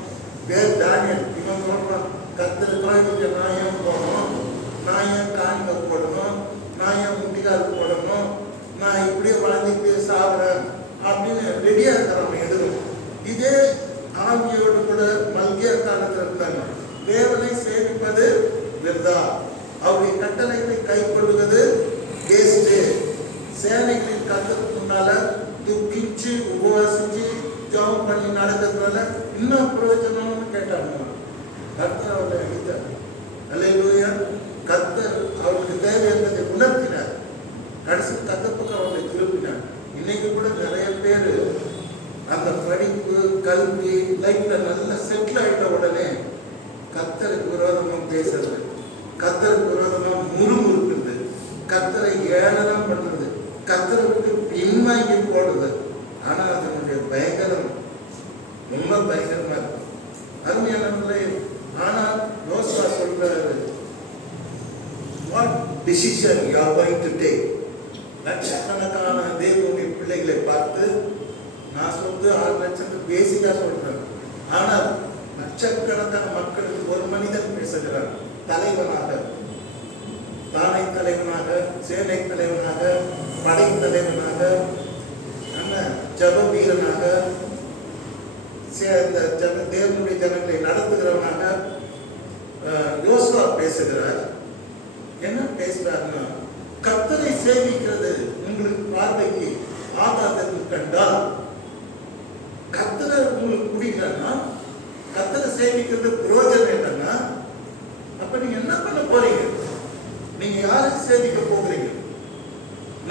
வேறு தானியல் இவன் சொல்றான், கர்த்தரை கோயிலுக்கு நான் ஏன் போகணும், நான் ஏன் காணிக்க போடணும், நான் ஏன் முட்டிகால் போடணும், லைஃப்ல நல்ல செட்டில் ஆயிட்ட உடனே கர்த்தருக்கு விரோதமா பேசுறது, கர்த்தருக்கு விரோதமா முறுமுறுக்குது, கர்த்தரை ஏளனம் பண்றது, கர்த்தருக்கு பின்வாங்கி போடுது. ஆனா அதனுடைய பயங்கரம் ரொம்ப பயங்கரமா இருக்கும். அருமையானவர்களே, ஆனால் யோசுவா சொல்றாரு, what decision you are going to take. லட்சக்கணக்கான தேவனுடைய பிள்ளைகளை பார்த்து, நான் சொல்றது 6 லட்சம் பேசிக்கா சொல்றேன், ஆனால் லட்சக்கணக்கான மக்களுக்கு ஒரு மனிதன் பேசுகிறார். தலைவனாக, தானை தலைவனாக, சேனை தலைவனாக, படை தலைவனாக, ஜப வீரனாக, தேவனுடைய ஜனங்களை நடத்துகிறவனாக யோசுவா பேசுகிறார். என்ன பேசுறாருன்னா, கர்த்தரை சேவிக்கிறது உங்களுக்கு பார்வைக்கு ஆகாதது கண்டால், கர்த்தரை உங்களுக்கு பிடிக்கலன்னா, கர்த்தரை சேவிக்கிறது பிரயோஜனம் என்னன்னா, அப்ப நீங்க என்ன பண்ண போறீங்க? நீங்க யாரை சேவிக்க போகிறீங்க?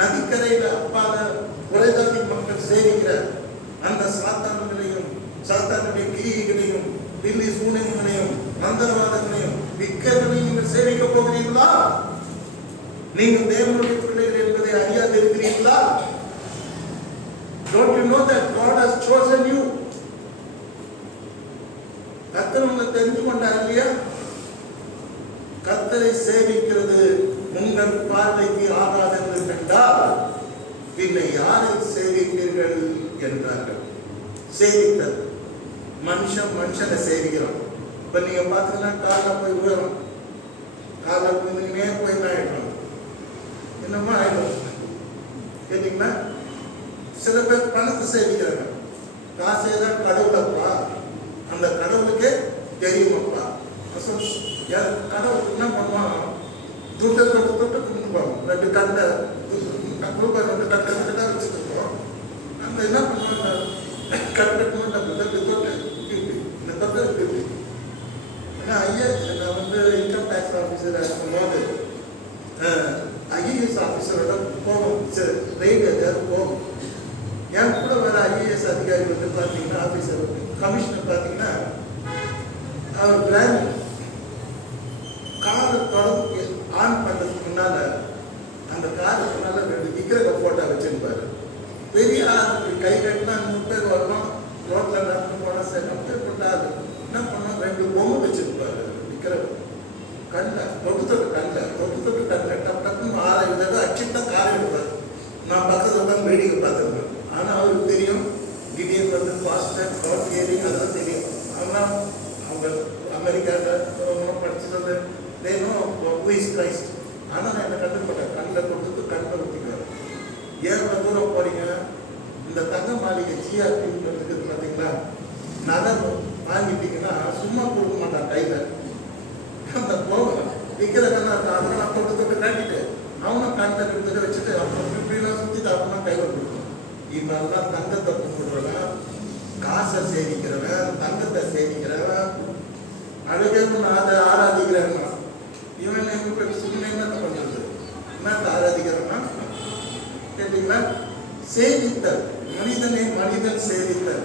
நதிக்கரையில அப்பால குறைதாதி மக்கள் சேவிக்கிற அந்த சாத்தான்களையும், சாத்தானுடைய கிரியைகளையும், பில்லி சூனியங்களையும், மந்திரவாதங்களையும், விக்கர்களையும் நீங்கள் சேவிக்க போகிறீர்களா? நீங்கள் தேவனுடைய பிள்ளைகள் என்பதை அறியாது இருக்கிறீர்களா? Don't you know that God has chosen you? கர்த்தர் உங்களை தெரிந்து கொண்டார் இல்லையா? கர்த்தரை சேவிக்கிறது உங்கள் பார்வைக்கு ஆகாதென்று கண்டால் பின்னை யாரை சேவிப்பீர்கள் என்றார்கள். சேவித்தல், மனுஷனை சேவிக்கிறோம். இப்ப நீங்க பாத்தீங்கன்னா காலைல போய் விழுறோம், காலைல போய் போய் என்ன ஆயிடும், என்னமா ஆயிடும் கேட்டீங்கன்னா, சில பேர் பணத்தை சேவிக்கிறாங்க. காசே தான் கடவுளப்பா, அந்த கடவுளுக்கே தெரியுமப்பா. கடவுள் என்ன பண்ணுவான், துட்டை தொட்டு தொட்டு கும்பிடுவாங்க. 2 கட்டை 2 கட்டை வச்சுருக்கோம். அந்த என்ன பண்ணுவாங்க, கட்டணும் தொட்டு இந்த தொட்டை இருக்கு. ஏன்னா நான் இன்கம் டேக்ஸ் ஆஃபீஸர் இருக்கும்போது ஐஏஎஸ் ஆஃபீஸரோட போகும், ரெய்டு எதாவது போகும். என் கூட வர ஐஏஎஸ் அதிகாரி பார்த்தீங்கன்னா, ஆஃபீஸர் கமிஷனர் பார்த்தீங்கன்னா, அவர் பிளான் காரை தொடர்ந்து ஆன் பண்ணுறதுக்கு முன்னால அந்த காருக்கு முன்னால 2 விக்கிரக போட்டோ வச்சிருப்பாரு. பெரிய கை கட்டினா 100 பேர் வரணும், ரோட்டில் நடந்து போனால் சரி 100 பேர் கொண்டாது. என்ன பண்ணோம், 2 பொம்மை வச்சிருப்பாரு விக்கிரகம். கண்ணில் தொட்டு கண்ணில் டக்குன்னு 6 தடவை அச்சுதான் காரை எடுப்பார். நான் பக்கத்தில் உட்காந்து வேடிக்கை பார்த்துருப்பேன். ஆனால் அவருக்கு தெரியும், திடீர்னு பாஸ்டர் கவர் ஏரிங் அதெல்லாம் தெரியும். அவங்களாம் அவங்க அமெரிக்காவில் படிச்சது கிரைஸ்ட். ஆனால் நான் என்ன கண்டுபிட்டேன், கண்ணில் கொடுத்து கண்ணில் ஊற்றிக்குவேன். ஏன் தூரம் போறீங்க, இந்த தங்க மாளிகை ஜிஆர்பின்னு இருக்குது பார்த்தீங்களா, நகர் வாங்கிட்டீங்கன்னா சும்மா கொடுக்க மாட்டான் கையில். அந்த போவேன் விற்கிறதுனா அதெல்லாம் நான் தொட்டு காட்டிட்டு அவனும் கண்ணில் கொடுத்துட்டு வச்சுட்டு அப்புறம் இப்படிலாம் சுற்றிட்டு அப்புறம் கையில் கொடுக்கணும். இவெல்லாம் தங்கத்தை கும்பிடுறவன், காசை சேமிக்கிறவன், தங்கத்தை சேமிக்கிறவன், அழகேன்னு அதை ஆராதிக்கிறவன். இவன் என்னத்தை பண்றது, என்னத்தை ஆராதிக்கிறவனா கேட்டீங்களா? சேவித்தல், மனிதனை மனிதன் சேவித்தல்,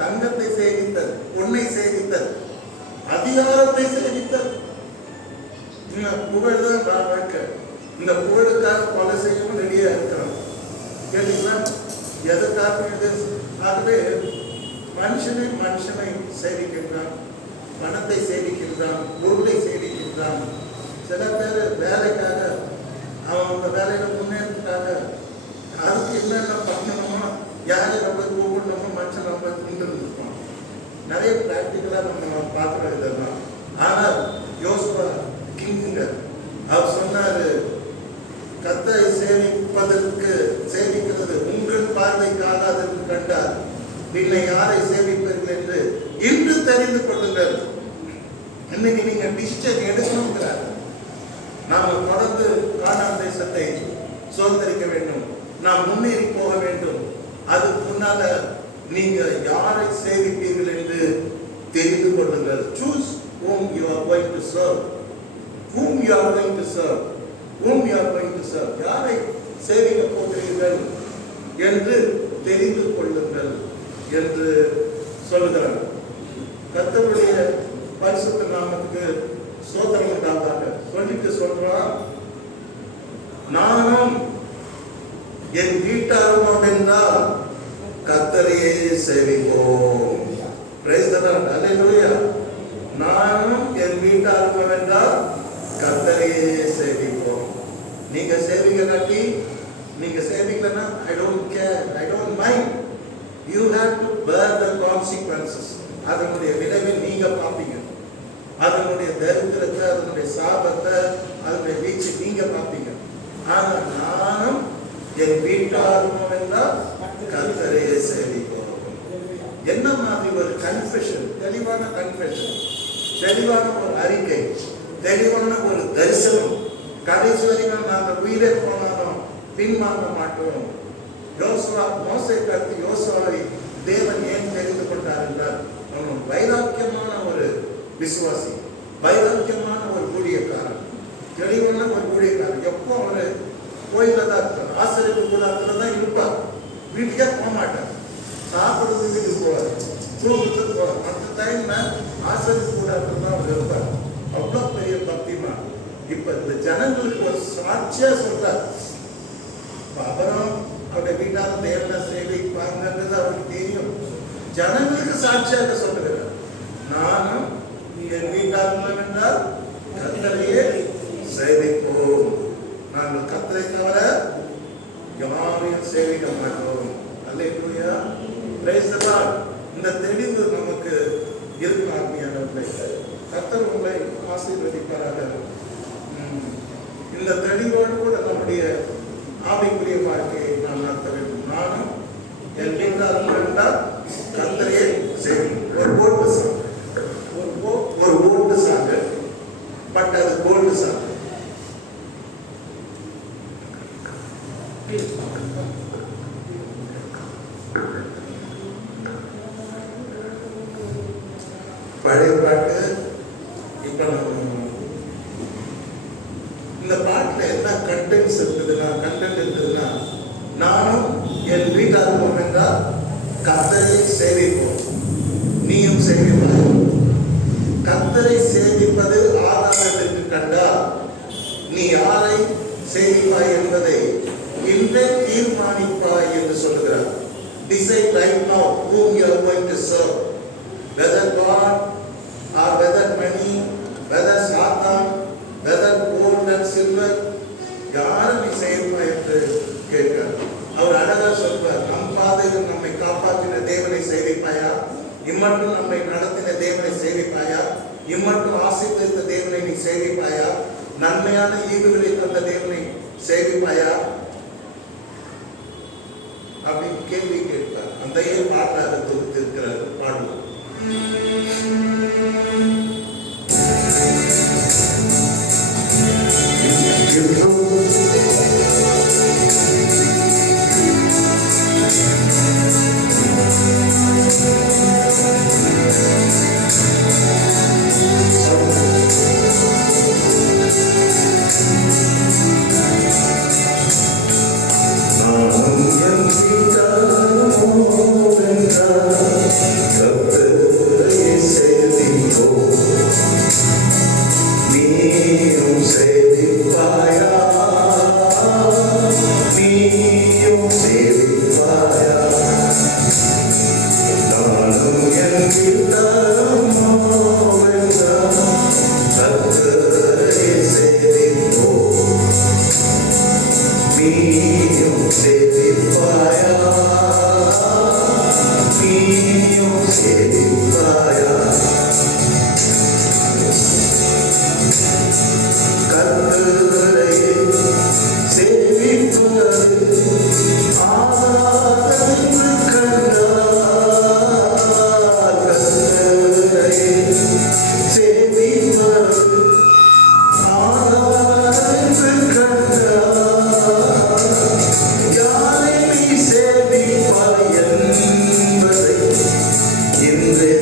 தங்கத்தை சேவித்தல், பொன்னை சேவித்தல், அதிகாரத்தை சேவித்தல். புகழ் தான் வாழ்க்கை. இந்த புகழுக்காக கொலை செய்யவும் ரெடியா இருக்கிறோம். கேட்டீங்களா? எதற்காக? ஆகவே மனுஷனை சேவிக்கின்றான், பணத்தை சேவிக்கின்றான், பொருளை சேவிக்கின்றான். சில பேர் வேலைக்காக, அவன் அந்த வேலையில முன்னேற்றத்துக்காக, அதுக்கு என்னென்ன பண்ணணுமோ, யாரை நம்ம கூப்பிடணுமோ, மனுஷன் நம்ம கொண்டு இருப்போம். நிறைய பிராக்டிக்கலாக நம்ம பார்க்குறோம் இதெல்லாம். ஆனால் யோசுவா கிங்குங்க அவர் சொன்னாரு, கர்த்தரை சேவிக்கிறது உங்கள் பார்வைக்கு ஆகாதென்று கண்டார், பின்னை யாரை சேவிப்பீர்கள் என்று இன்று தெரிந்து கொள்ளுங்கள். இன்னைக்கு நீங்க டிசிஷன் எடுக்கணுங்கிறார். நாம தொடர்ந்து கானான் தேசத்தை சுதந்திரிக்க வேண்டும், நாம் முன்னேறி போக வேண்டும். அதுக்கு முன்னால நீங்க யாரை சேவிப்பீர்கள் என்று தெரிந்து கொள்ளுங்கள். Choose whom you are going to serve. Whom you are going to serve. Whom you are going to serve. யாரை சேவிக்க போகிறீர்கள் என்று தெரிந்து கொள்ளுங்கள் என்று சொல்லுகிறார். கர்த்தருடைய பரிசுத்த நாமத்துக்கு ஸ்தோத்திரம் உண்டாவதாக. சொல்லிட்டு சொல்றான், நானும் என் வீட்டாரும் என்றால் கர்த்தரையே சேவிப்போம். Praise the Lord. அல்லேலூயா. நானும் என் வீட்டாரும் என்றால் கர்த்தரையே சேவிப்போம். நீங்க சேவிக்கலாட்டி, நீங்க சேவிக்கலன்னா I don't care, I don't mind. You have to bear the consequences. அதனுடைய விளைவை நீங்க பார்ப்பீங்க. அதனுடைய தரித்திரத்தை, அதனுடைய சாபத்தை, அதனுடைய வீழ்ச்சி நீங்க பார்ப்பீங்க. ஆனால் நானும் என் வீட்டாரும் என்றால் கர்த்தரையே சேவிப்போம். என்ன மாதிரி ஒரு கன்ஃபெஷன், தெளிவான கன்ஃபெஷன், தெளிவான ஒரு அறிக்கை, தெளிவான ஒரு தரிசனம். கடைசி வரைக்கும் நாங்கள் உயிரை போனாலும் பின்வாங்க மாட்டோம். யோசுவா, மோசே கருத்து யோசுவாவை தேவன் ஏன் தெரிந்து கொண்டார் என்றால், அவன் வைராக்கியமான ஒரு விசுவாசி, வைராக்கியமான ஒரு ஊழியக்காரன், தெளிவான ஒரு ஊழியக்காரன். எப்போ அவரு கோயில தான் இருப்பார், ஆசிரியர் கூடாரத்துல தான் இருப்பார், வீட்டுக்கே போக மாட்டார். சாப்பிடுறது வீட்டுக்கு போவார், தூக்கத்துக்கு போவார். மற்ற டைம்ல ஆசிரியர் கூடாரத்துல தான் அவர் இருப்பார். அவ்வளோ பெரிய பக்திமா. இப்ப இந்த ஜனங்களுக்கு ஒரு சாட்சியா சொல்றார். அப்புறம் அவருடைய வீட்டால் தேவனை சேவிப்பாங்கிறது அவருக்கு தெரியும். ஜனங்களுக்கு சாட்சியாக சொல்லுகிறார், நானும் என் வீட்டார் என்றால் கர்த்தரையே சேவிப்போம். நாங்கள் கர்த்தரை தவிர யாரையும் சேவிக்க மாட்டோம். அல்லேலூயா. Praise the Lord. இந்த தெளிவு நமக்கு இருக்காமையானவர்களே. கர்த்தர் உங்களை ஆசீர்வதிப்பாராக. இந்த தெளிவோடு கூட நம்முடைய ஆவிக்குரிய வாழ்க்கையை நாம் நடத்த வேண்டும். நானும் என் வீட்டாரும் என்றால் கர்த்தரையே சேவிப்போம். ஒரு ஓட்டு சாங்க, ஒரு ஓட்டு சாங்க, பட் அது கோல்டு சாங்க. பழைய பாட்டு. இப்ப இந்த பாட்டுல என்ன கண்டென்ட்ஸ் இருக்குதுன்னா, நானும் என் வீட்டாரும் என்றால் கர்த்தரை சேவிப்போம், நீயும் சேவிப்பாய். கர்த்தரை சேவிப்பது ஆதாரத்திற்கு கண்டால் நீ யாரை சேவிப்பாய் என்பதை இன்றே தீர்மானிப்பாய் என்று சொல்லுகிறார். Decide right now whom you are going to serve, whether God or whether money, whether Satan, whether gold and silver. யாரை நீ சேவிப்பாய் என்று கேட்கிறார். அவர் அழகா சொல்வார், நம் பாதையில் நம்மை காப்பாற்றின தேவனை சேவிப்பாயா, இம்மட்டும் நம்மை நடத்தின தேவனை சேவிப்பாயா, இம்மட்டும் ஆசீர்வதித்த தேவனை நீ சேவிப்பாயா, நன்மையான ஈவுகளை தந்த தேவனை சேவிப்பாயா அப்படின்னு கேள்வி கேட்பார். அந்த பாட்டாக தொகுத்திருக்கிறார். பாடுவோம். in the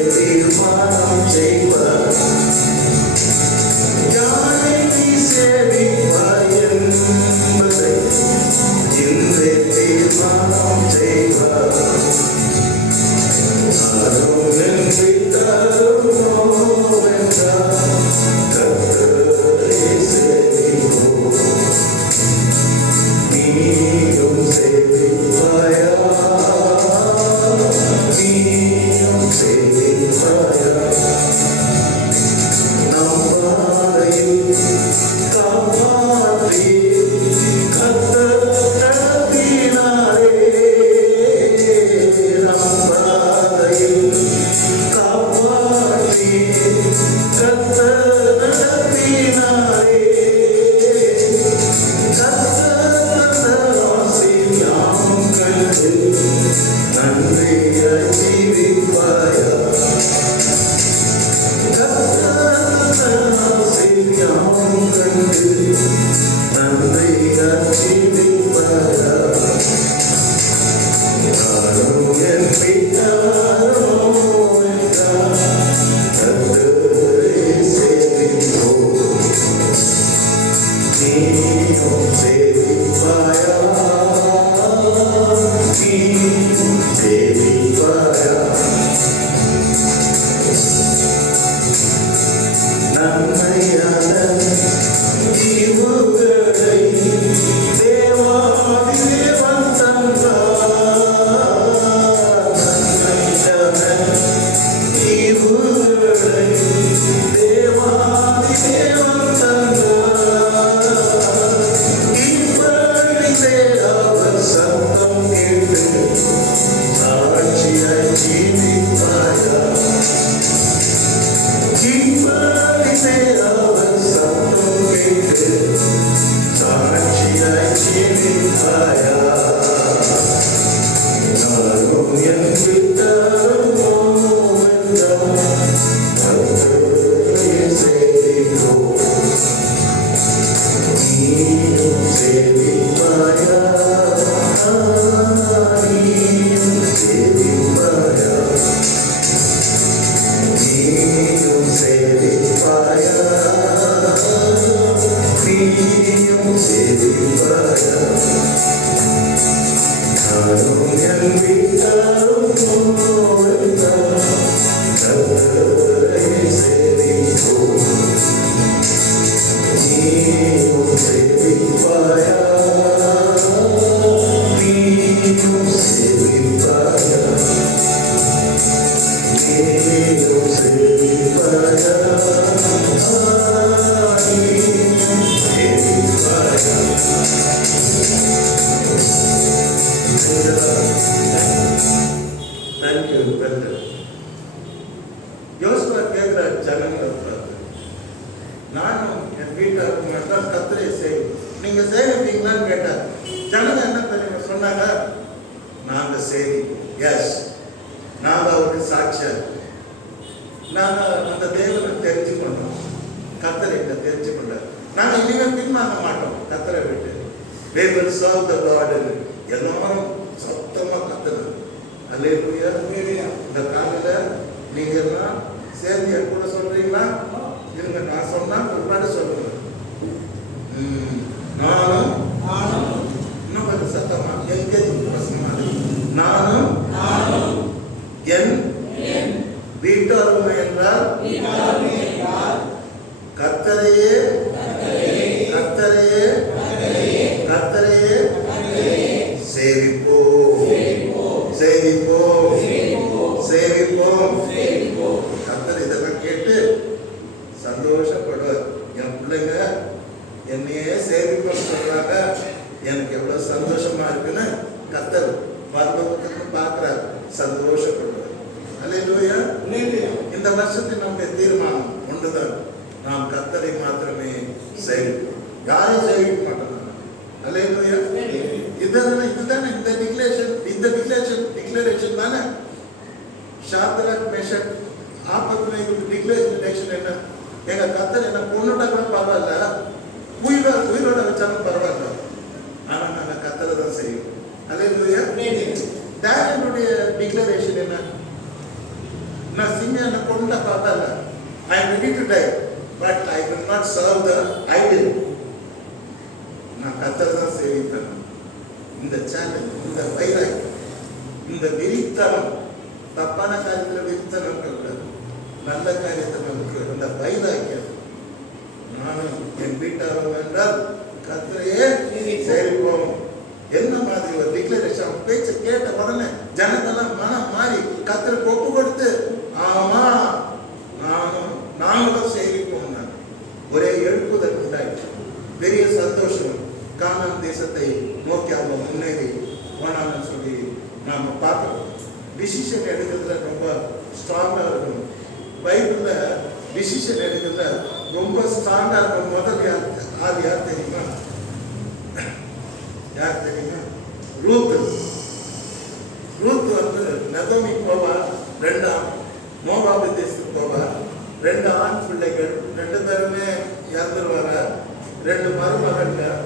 2 மருமகள்கள்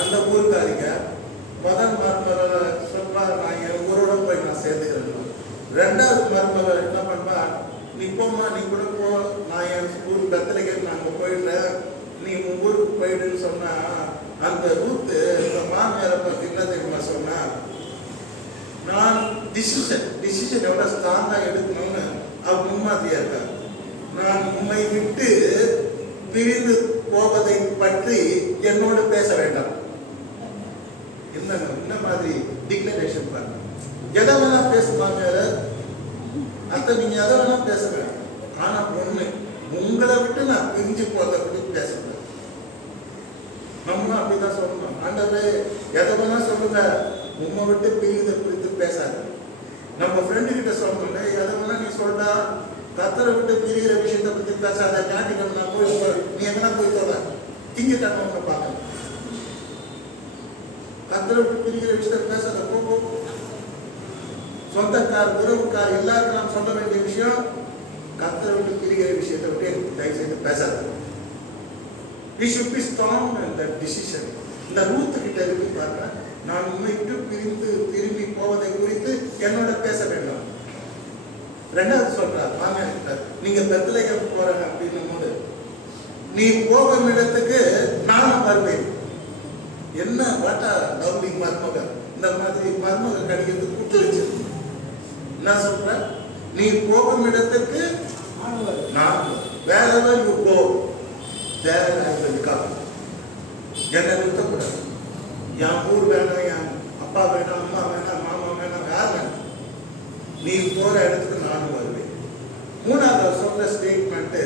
அந்த ஊர் நீ கூட போ, நான் என் ஊர் பெத்தலைக்கு நாங்கள் போயிடுறேன், நீ உன் ஊருக்கு போயிடுன்னு சொன்னா, அந்த ரூத்து இந்த மாமியாரை பற்றி என்ன தெரியுமா சொன்னா, நான் டிசிஷன் எவ்வளோ ஸ்ட்ராங்காக எடுக்கணும்னு அவர் முன்மாதிரியா இருக்கார். நான் உண்மை விட்டு பிரிந்து போவதை பற்றி என்னோடு பேச வேண்டாம். என்ன மாதிரி டிக்ளரேஷன் பண்ண, எதை வேணா பேசுவாங்க அத்தை, நீங்க எதை வேணா பேசுங்க, ஆனா பொண்ணு உங்களை விட்டு நான் பிரிஞ்சு போறதை பற்றி பேசுறேன். நம்மளும் அப்படிதான் சொல்லணும். ஆண்டவரே எதை வேணா சொல்லுங்க, உண்மை விட்டு பிரிதை குறித்து பேசாது. நம்ம ஃப்ரெண்டு கிட்ட சொல்லணும்ல, எதை வேணா நீ சொல்றா, கத்தரை விட்டு பிரிகிற விஷயத்தை பத்தி பேசாத, ஞாயிற்றுக்கிழமை நான் போய் நீ எங்கன்னா போய் சொல்ல, திங்கக்கிழமை உங்களை பார்க்க, கத்தரை விட்டு பிரிகிற விஷயத்தை பேசாத. போ, சொந்தக்கார் உறவுக்கார் எல்லாருக்கும் நாம் சொல்ல வேண்டிய விஷயம், கத்தரை விட்டு பிரிகிற விஷயத்தை விட்டு தயவு செய்து பேசாத. We should be strong in that decision. இந்த ரூத் கிட்ட இருக்கு பாருங்க, நான் உண்மை விட்டு பிரிந்து திரும்பி போவதை குறித்து என்னோட பேச வேண்டாம். ரெண்டாவது சொல்றார் மாமியார், நீங்க பெத்லகேம் போறேன் அப்படின்னும் போது, நீ போகும் இடத்துக்கு நானும் வருவேன். என்ன வாட்டா லவ்லி மருமகன், இந்த மாதிரி மருமகன் கிடைக்கிறது கொடுத்துருச்சு. என்ன சொல்ற, நீ போகும் இடத்துக்கு நான், wherever you go there I will come. என்னை நிறுத்தக்கூடாது. என் ஊர் வேணாம், என் அப்பா வேணாம், அம்மா வேணாம், மாமா வேணாம், யார் வேணாம், நீ போற இடத்துக்கு நானும் வருவேன். மூணாவது சொல்ற ஸ்டேட்மெண்ட்,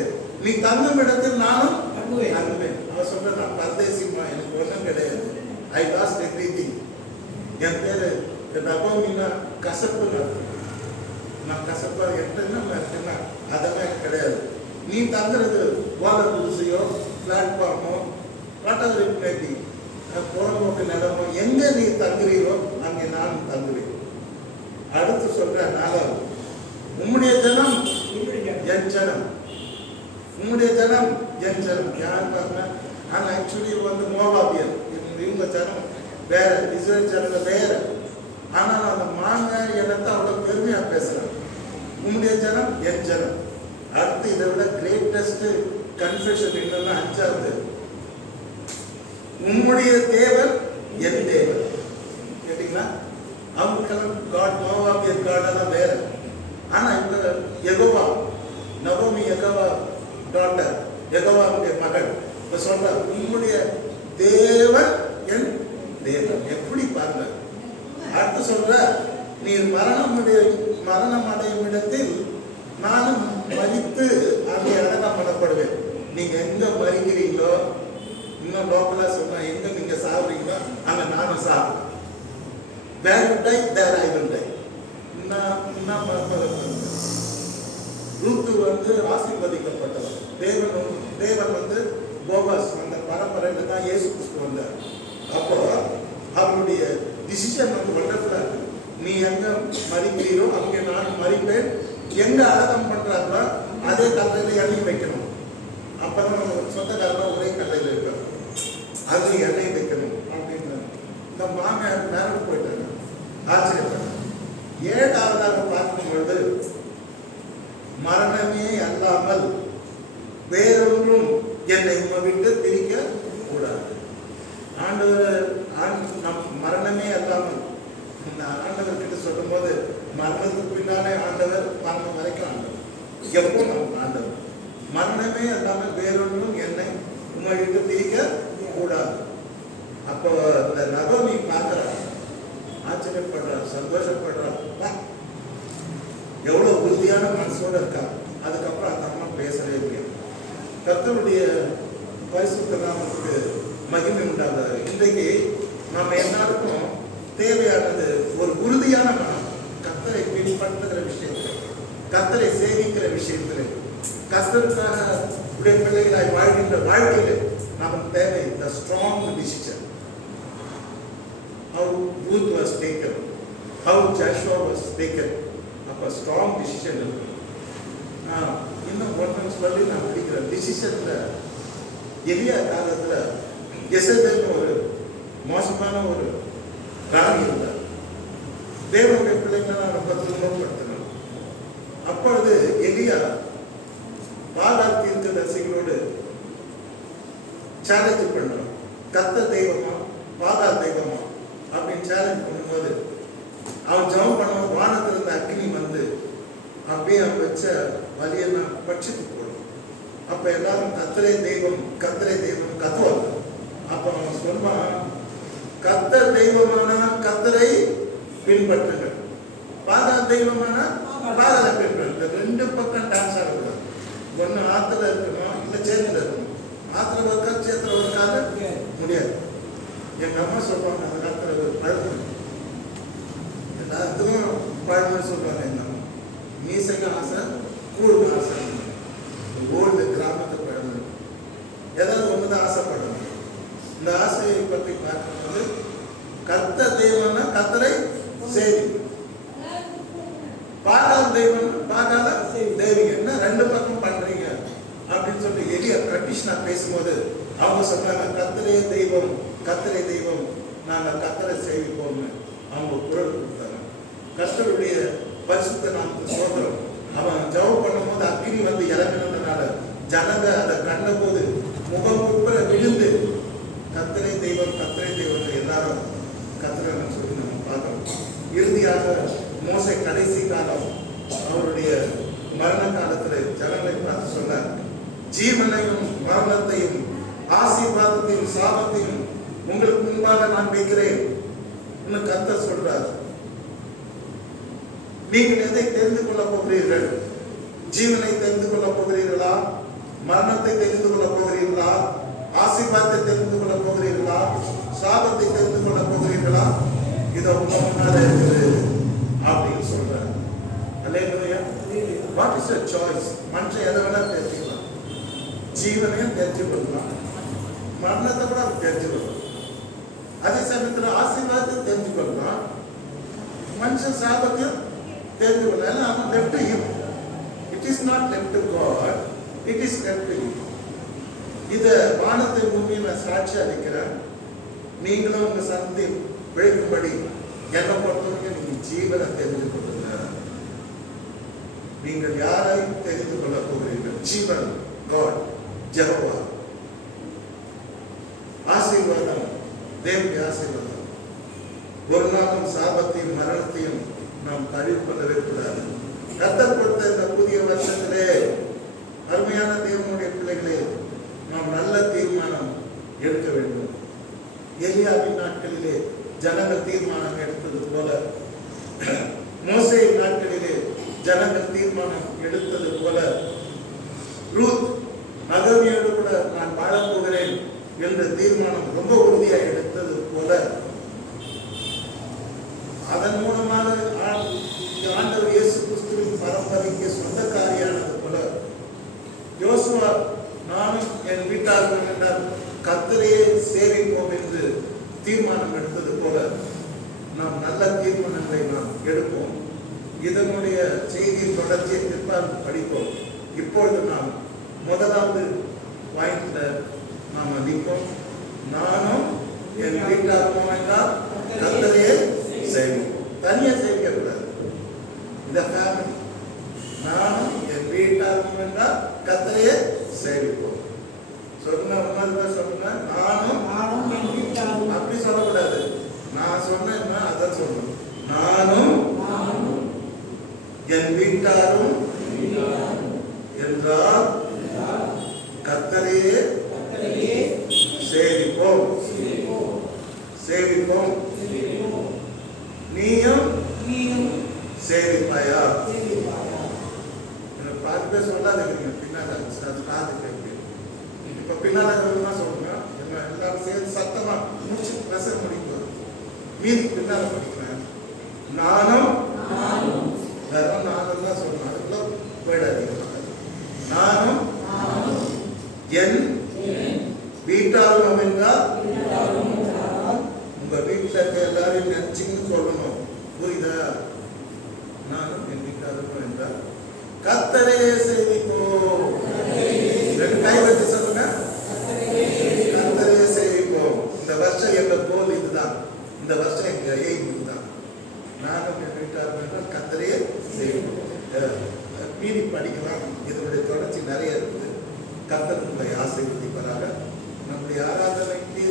நீ தங்கும் இடத்தில் நானும் தங்குவேன். அவன் சொல்ற, நான் பரதேசிமா, எனக்கு ஒன்றும் கிடையாது, ஐ லாஸ்ட் எவ்ரிதிங். என் பேரு நபோமின்னா கசப்பு, நான் கசப்பா என்ன இருக்குன்னா அதெல்லாம் கிடையாது. நீ தங்குறது ஓலை குடிசையோ பிளாட்ஃபார்மோ வாட்டர் மேபி புறம்போக்கு நிலமோ, எங்க நீ தங்குறீரோ அங்கே நானும் தங்குவேன். அடுத்து சொல்ற நாலாவது, உம்முடைய ஜனம் என் ஜனம், உம்முடைய ஜனம் என் ஜனம். யார் பாருங்க, ஆனா ஆக்சுவலி வந்து மோவாபியர், இவங்க ஜனம் வேற, இஸ்ரேல் ஜனங்க வேற. ஆனால் அந்த மாமியார் என்னத்தை அவ்வளவு பெருமையா பேசுறாங்க, உம்முடைய ஜனம் என் ஜனம். அடுத்து இதை விட கிரேட்டஸ்ட் கன்ஃபெஷன் என்னன்னா அஞ்சாவது, உம்முடைய தேவன் என் தேவன். கேட்டீங்களா, அவங்களுக்கெல்லாம் காட் மோவாபியர் காடெல்லாம் வேற. ஆனா இந்த யெகோவா, நவோமி யெகோவா டாட்டர், யெகோவாவுடைய மகள் இப்ப சொல்ற, உம்முடைய தேவன் என் தேவன். எப்படி பாருங்க. அடுத்து சொல்ற, நீர் மரணம் அடையும் இடத்தில் நானும் மரித்து அங்கே அடக்கம் பண்ணப்படுவேன். நீங்க எங்க மறிக்கிறீங்களோ, இன்னும் லோக்கலா சொன்னா எங்க நீங்க சாப்பிடுறீங்களோ அங்க நானும் சாப்பிடுவேன். Where you die, there I will die. ரூத்து வந்து ஆசீர்வதிக்கப்பட்டவர். தேவன் வந்து போவாஸ், அந்த பரம்பரையில தான் இயேசு கிறிஸ்து வந்தார். அப்போ அவருடைய டிசிஷன் வந்து வண்டர்ஃபுல்லா இருக்கு. நீ எங்க மறிக்கிறீரோ அங்கே நான் மறிப்பேன், எங்க அடக்கம் பண்றாங்களோ அதே கல்லையில எண்ணெய் வைக்கணும். அப்பதான் நம்ம சொந்தக்காரங்க ஒரே கல்லையில இருக்கணும், அது எண்ணெய் வைக்கணும் அப்படின்னு இந்த மாமியார் நேரம் போயிட்டாங்க. ஆச்சரியப்பட்டாங்க. ஏழாவதாக பார்க்கும் பொழுது, மரணமே அல்லாமல் வேறொன்றும் என்னை விட்டு பிரிக்க கூடாது. ஆண்டவர் மரணமே அல்லாமல், இந்த ஆண்டவர் கிட்ட சொல்லும் போது, மரணத்துக்கு பின்னாலே ஆண்டவர், மரணம் வரைக்கும் ஆண்டவர், எப்போ நம்ம ஆண்டவர். மரணமே அல்லாமல் வேறொன்றும் என்னை உண்மை விட்டு பிரிக்க கூடாது. அப்போ இந்த நகோமி பார்க்கிறார், ஆச்சரியப்படுறார், சந்தோஷப்படுறார், எவ்வளவு உறுதியான மனசோட இருக்கா. அதுக்கப்புறம் அந்த அம்மா பேசவே முடியும். கர்த்தருடைய பரிசுத்த நாமத்துக்கு மகிமை உண்டாகாது. இன்றைக்கு நம்ம எல்லாருக்கும் தேவையானது ஒரு உறுதியான மனம். கர்த்தரை பின்பற்றுகிற விஷயத்தில், கர்த்தரை சேவிக்கிற விஷயத்தில், கர்த்தருக்காக உடைய பிள்ளைகளாய் வாழ்கின்ற வாழ்க்கையில் நமக்கு தேவை the strong decision. How Ruth was taken, how Joshua was taken. அப்போ ஸ்ட்ராங் டிசிஷன் இருக்கு. இன்னும் ஒன்று சொல்லி நான் முடிக்கிறேன். டிசிஷன்ல எளிய காலத்தில் எசபேல்னு ஒரு மோசமான ஒரு ராணி இருந்தார். தேவனுடைய பிள்ளைங்களை ரொம்ப துன்பப்படுத்தணும். அப்பொழுது எலியா சேலஞ்ச் பண்றோம். கர்த்தர் தெய்வமா பாகால் தெய்வமா அப்படின்னு சேலஞ்ச் பண்ணும்போது அவன் ஜெபம் பண்ணும்போது வானத்துல இருந்த அக்னி வந்து அப்படியே அவன் வச்ச வலியெல்லாம் பட்சித்து போடும். அப்ப எல்லாரும் கர்த்தரே தெய்வம் கர்த்தரே தெய்வம் கத்துவாங்க. அப்ப அவன் சொல்வான், கர்த்தர் தெய்வமான கர்த்தரை பின்பற்றுங்கள், பாகால் தெய்வமான பாகாலை பின்பற்றுங்கள். ரெண்டு பக்கம் டான்ஸ் ஆடக்கூடாது. ஒன்னு ஆத்துல இருக்கணும், இல்ல சேத்துல இருக்கணும். ஆத்துல ஒர்க்கா சேத்துல ஒர்க்காக முடியாது. எங்க அம்மா சொல்லுவாங்க, அந்த காலத்துல ஒரு பழமொழி, எல்லாத்துக்கும் பழமொழி சொல்லுவாங்க. எங்க அம்மா மீசைக்கு ஆசை கூழுக்கு ஆசை. ஓல்டு கிராமத்து பழமொழி. ஏதாவது ஒண்ணுதான் ஆசைப்படணும். இந்த ஆசையை பற்றி பார்க்கும்போது கர்த்தர் தெய்வம்னா கர்த்தரை சேவி, பாகால் தெய்வம் பாகால தெய்வீங்க. என்ன ரெண்டு பக்கம் பண்றீங்க அப்படின்னு சொல்லி எளிய பிராக்டிஷனா பேசும்போது அவங்க சொன்னாங்க, கர்த்தரே தெய்வம் கர்த்தரே தெய்வம், நாங்க கர்த்தரை சேவிப்போம்னு அவங்க குரல் கொடுத்தாங்க. கர்த்தருடைய பரிசுத்த நாமத்துக்கு ஸ்தோத்திரம். அவன் ஜெபம் பண்ணும்போது அக்னி வந்து இறங்கினதுனால ஜனங்க அதை கண்ட போது முகம் குப்புற விழுந்து கர்த்தரே தெய்வம் கர்த்தரே தெய்வம் எல்லாரும் கர்த்தரன்னு சொல்லி நம்ம பார்க்கணும். இறுதியாக மோசே கடைசி காலம் அவருடைய மரண காலத்துல ஜனங்களை பார்த்து சொன்னார், ஜீவனையும் மரணத்தையும் ஆசீர்வாதத்தையும் சாபத்தையும் உங்களுக்கு முன்பாக நான் வைக்கிறேன். கர்த்தர் சொல்றார், நீங்கள் எதை தெரிந்து கொள்ள போகிறீர்கள்? ஜீவனை தெரிந்து கொள்ள போகிறீர்களா? மரணத்தை தெரிந்து கொள்ள போகிறீர்களா? ஆசீர்வாதத்தை தெரிந்து கொள்ள போகிறீர்களா? சாபத்தை தெரிந்து கொள்ள போகிறீர்களா? இதை உங்க முன்னால இருக்குது அப்படின்னு சொல்றாரு. அல்லேலூயா. What is your choice? மனுஷன் எதை வேணா தெரிஞ்சுக்கலாம். ஜீவனையும் தெரிஞ்சு கொள்ளலாம், மரணத்தை கூட தெரிஞ்சு கொள்ளலாம். அதே சமயத்தில் ஆசீர்வாதத்தை தெரிஞ்சு கொள்ளலாம், மனுஷன் சாபத்தையும் தெரிந்து கொள்ளலாம். அவன் left you. It is not left to God, it is left to you. இதை வானத்தை பூமியை நான் சாட்சி அளிக்கிறேன். நீங்களும் உங்க சந்தை விளைக்கும்படி என்னை பொறுத்தவரைக்கும் நீங்க ஜீவனை தெரிந்து கொள்ளுங்க. நீங்கள் யாரை தெரிந்து கொள்ள போகிறீர்கள்? ஜீவன், காட், ஜெகோவா. ஆசீர்வாதம், தேவனுடைய ஆசீர்வாதம். ஒரு நாளும் சாபத்தையும் மரணத்தையும் நாம் தழுவிக்கொள்ளவே கூடாது. கர்த்தர் கொடுத்த இந்த புதிய வருஷத்திலே அருமையான தேவனுடைய பிள்ளைகளே, நாம் நல்ல தீர்மானம் எடுக்க வேண்டும். எலியாவின் நாட்களிலே ஜனங்கள் தீர்மானம் எடுத்தது போல, மோசேயின் நாட்களிலே ஜனங்கள் தீர்மானம் எடுத்தது போல, ரூத் நகோமியோடு கூட நான் வாழப் போகிறேன் என்ற தீர்மானம் ரொம்ப உறுதியாக எடுத்தது போல, அதன் மூலமாக ஆண்டவர் இயேசு கிறிஸ்துவின் பரம்பரைக்கு சொந்தக்காரியானது போல, யோசுவா நானும் என் வீட்டார்கள் என்றால் கர்த்தரையே சேவிப்போம் என்று தீர்மானம் எடுத்தது போல, நாம் நல்ல தீர்மானங்களை நாம் எடுப்போம். இதனுடைய செய்தியின் தொடர்ச்சியை பிற்பாடு படிப்போம். இப்பொழுது நாம் முதலாவது பாயிண்ட்ல நாம நிற்போம். நானும் என் வீட்டாரும் என்றால் கர்த்தரையே சேவிப்போம். தனியா சேவிக்க கூடாது. இந்த ஃபேமிலி, நானும் என் வீட்டாரும் என்றால் கர்த்தரையே சேவிப்போம். சொன்ன சொன்ன நானும் என் வீட்டாரும் அப்படி சொல்லக்கூடாது. நான் சொன்னேன்னா அதான் சொல்லணும். நானும் என் வீட்டாரும் என்றால் கர்த்தரையே சேவிப்போம். சேவிப்போம். நீயும் சேவிப்பாயா? பாதி பேர் சொல்லாதீங்க. பின்னால காது கேட்கு. இப்ப பின்னால சொல்லுங்க. எல்லாரும் சேர்ந்து சத்தமா முடிச்சு பிரசர் முடிக்கும். மீதி பின்னால படிக்கிறேன். நானும் வெறும் நானும் தான் சொல்லணும். அதுக்குள்ள போயிடாதீங்க. நானும் என் வீட்டாரும் என்றால் உங்க வீட்டில் இருக்க எல்லாரையும் நினைச்சிங்கன்னு சொல்லணும். புரியுதா? நானும் என் வீட்டாரும் என்றால் கர்த்தரையே சேவிப்போம். ரெண்டு கை வச்சு சொல்லுங்க. கர்த்தரையே சேவிப்போம். இந்த வருஷம் எங்க கோல் இதுதான். இந்த வருஷம் எங்க எய்ம் இதுதான். நானும் என் வீட்டாரும் என்றால் கர்த்தரையே சேவிப்போம். மீறி படிக்கலாம். இதனுடைய தொடர்ச்சி நிறைய இருக்குது. கர்த்தர் உங்களை ஆசீர்வதிப்பாராக. நம்முடைய ஆராதனைக்கு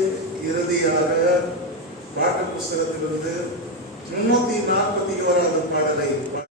இறுதியாக பாட்டு புஸ்தகத்திலிருந்து 341வது பாடலை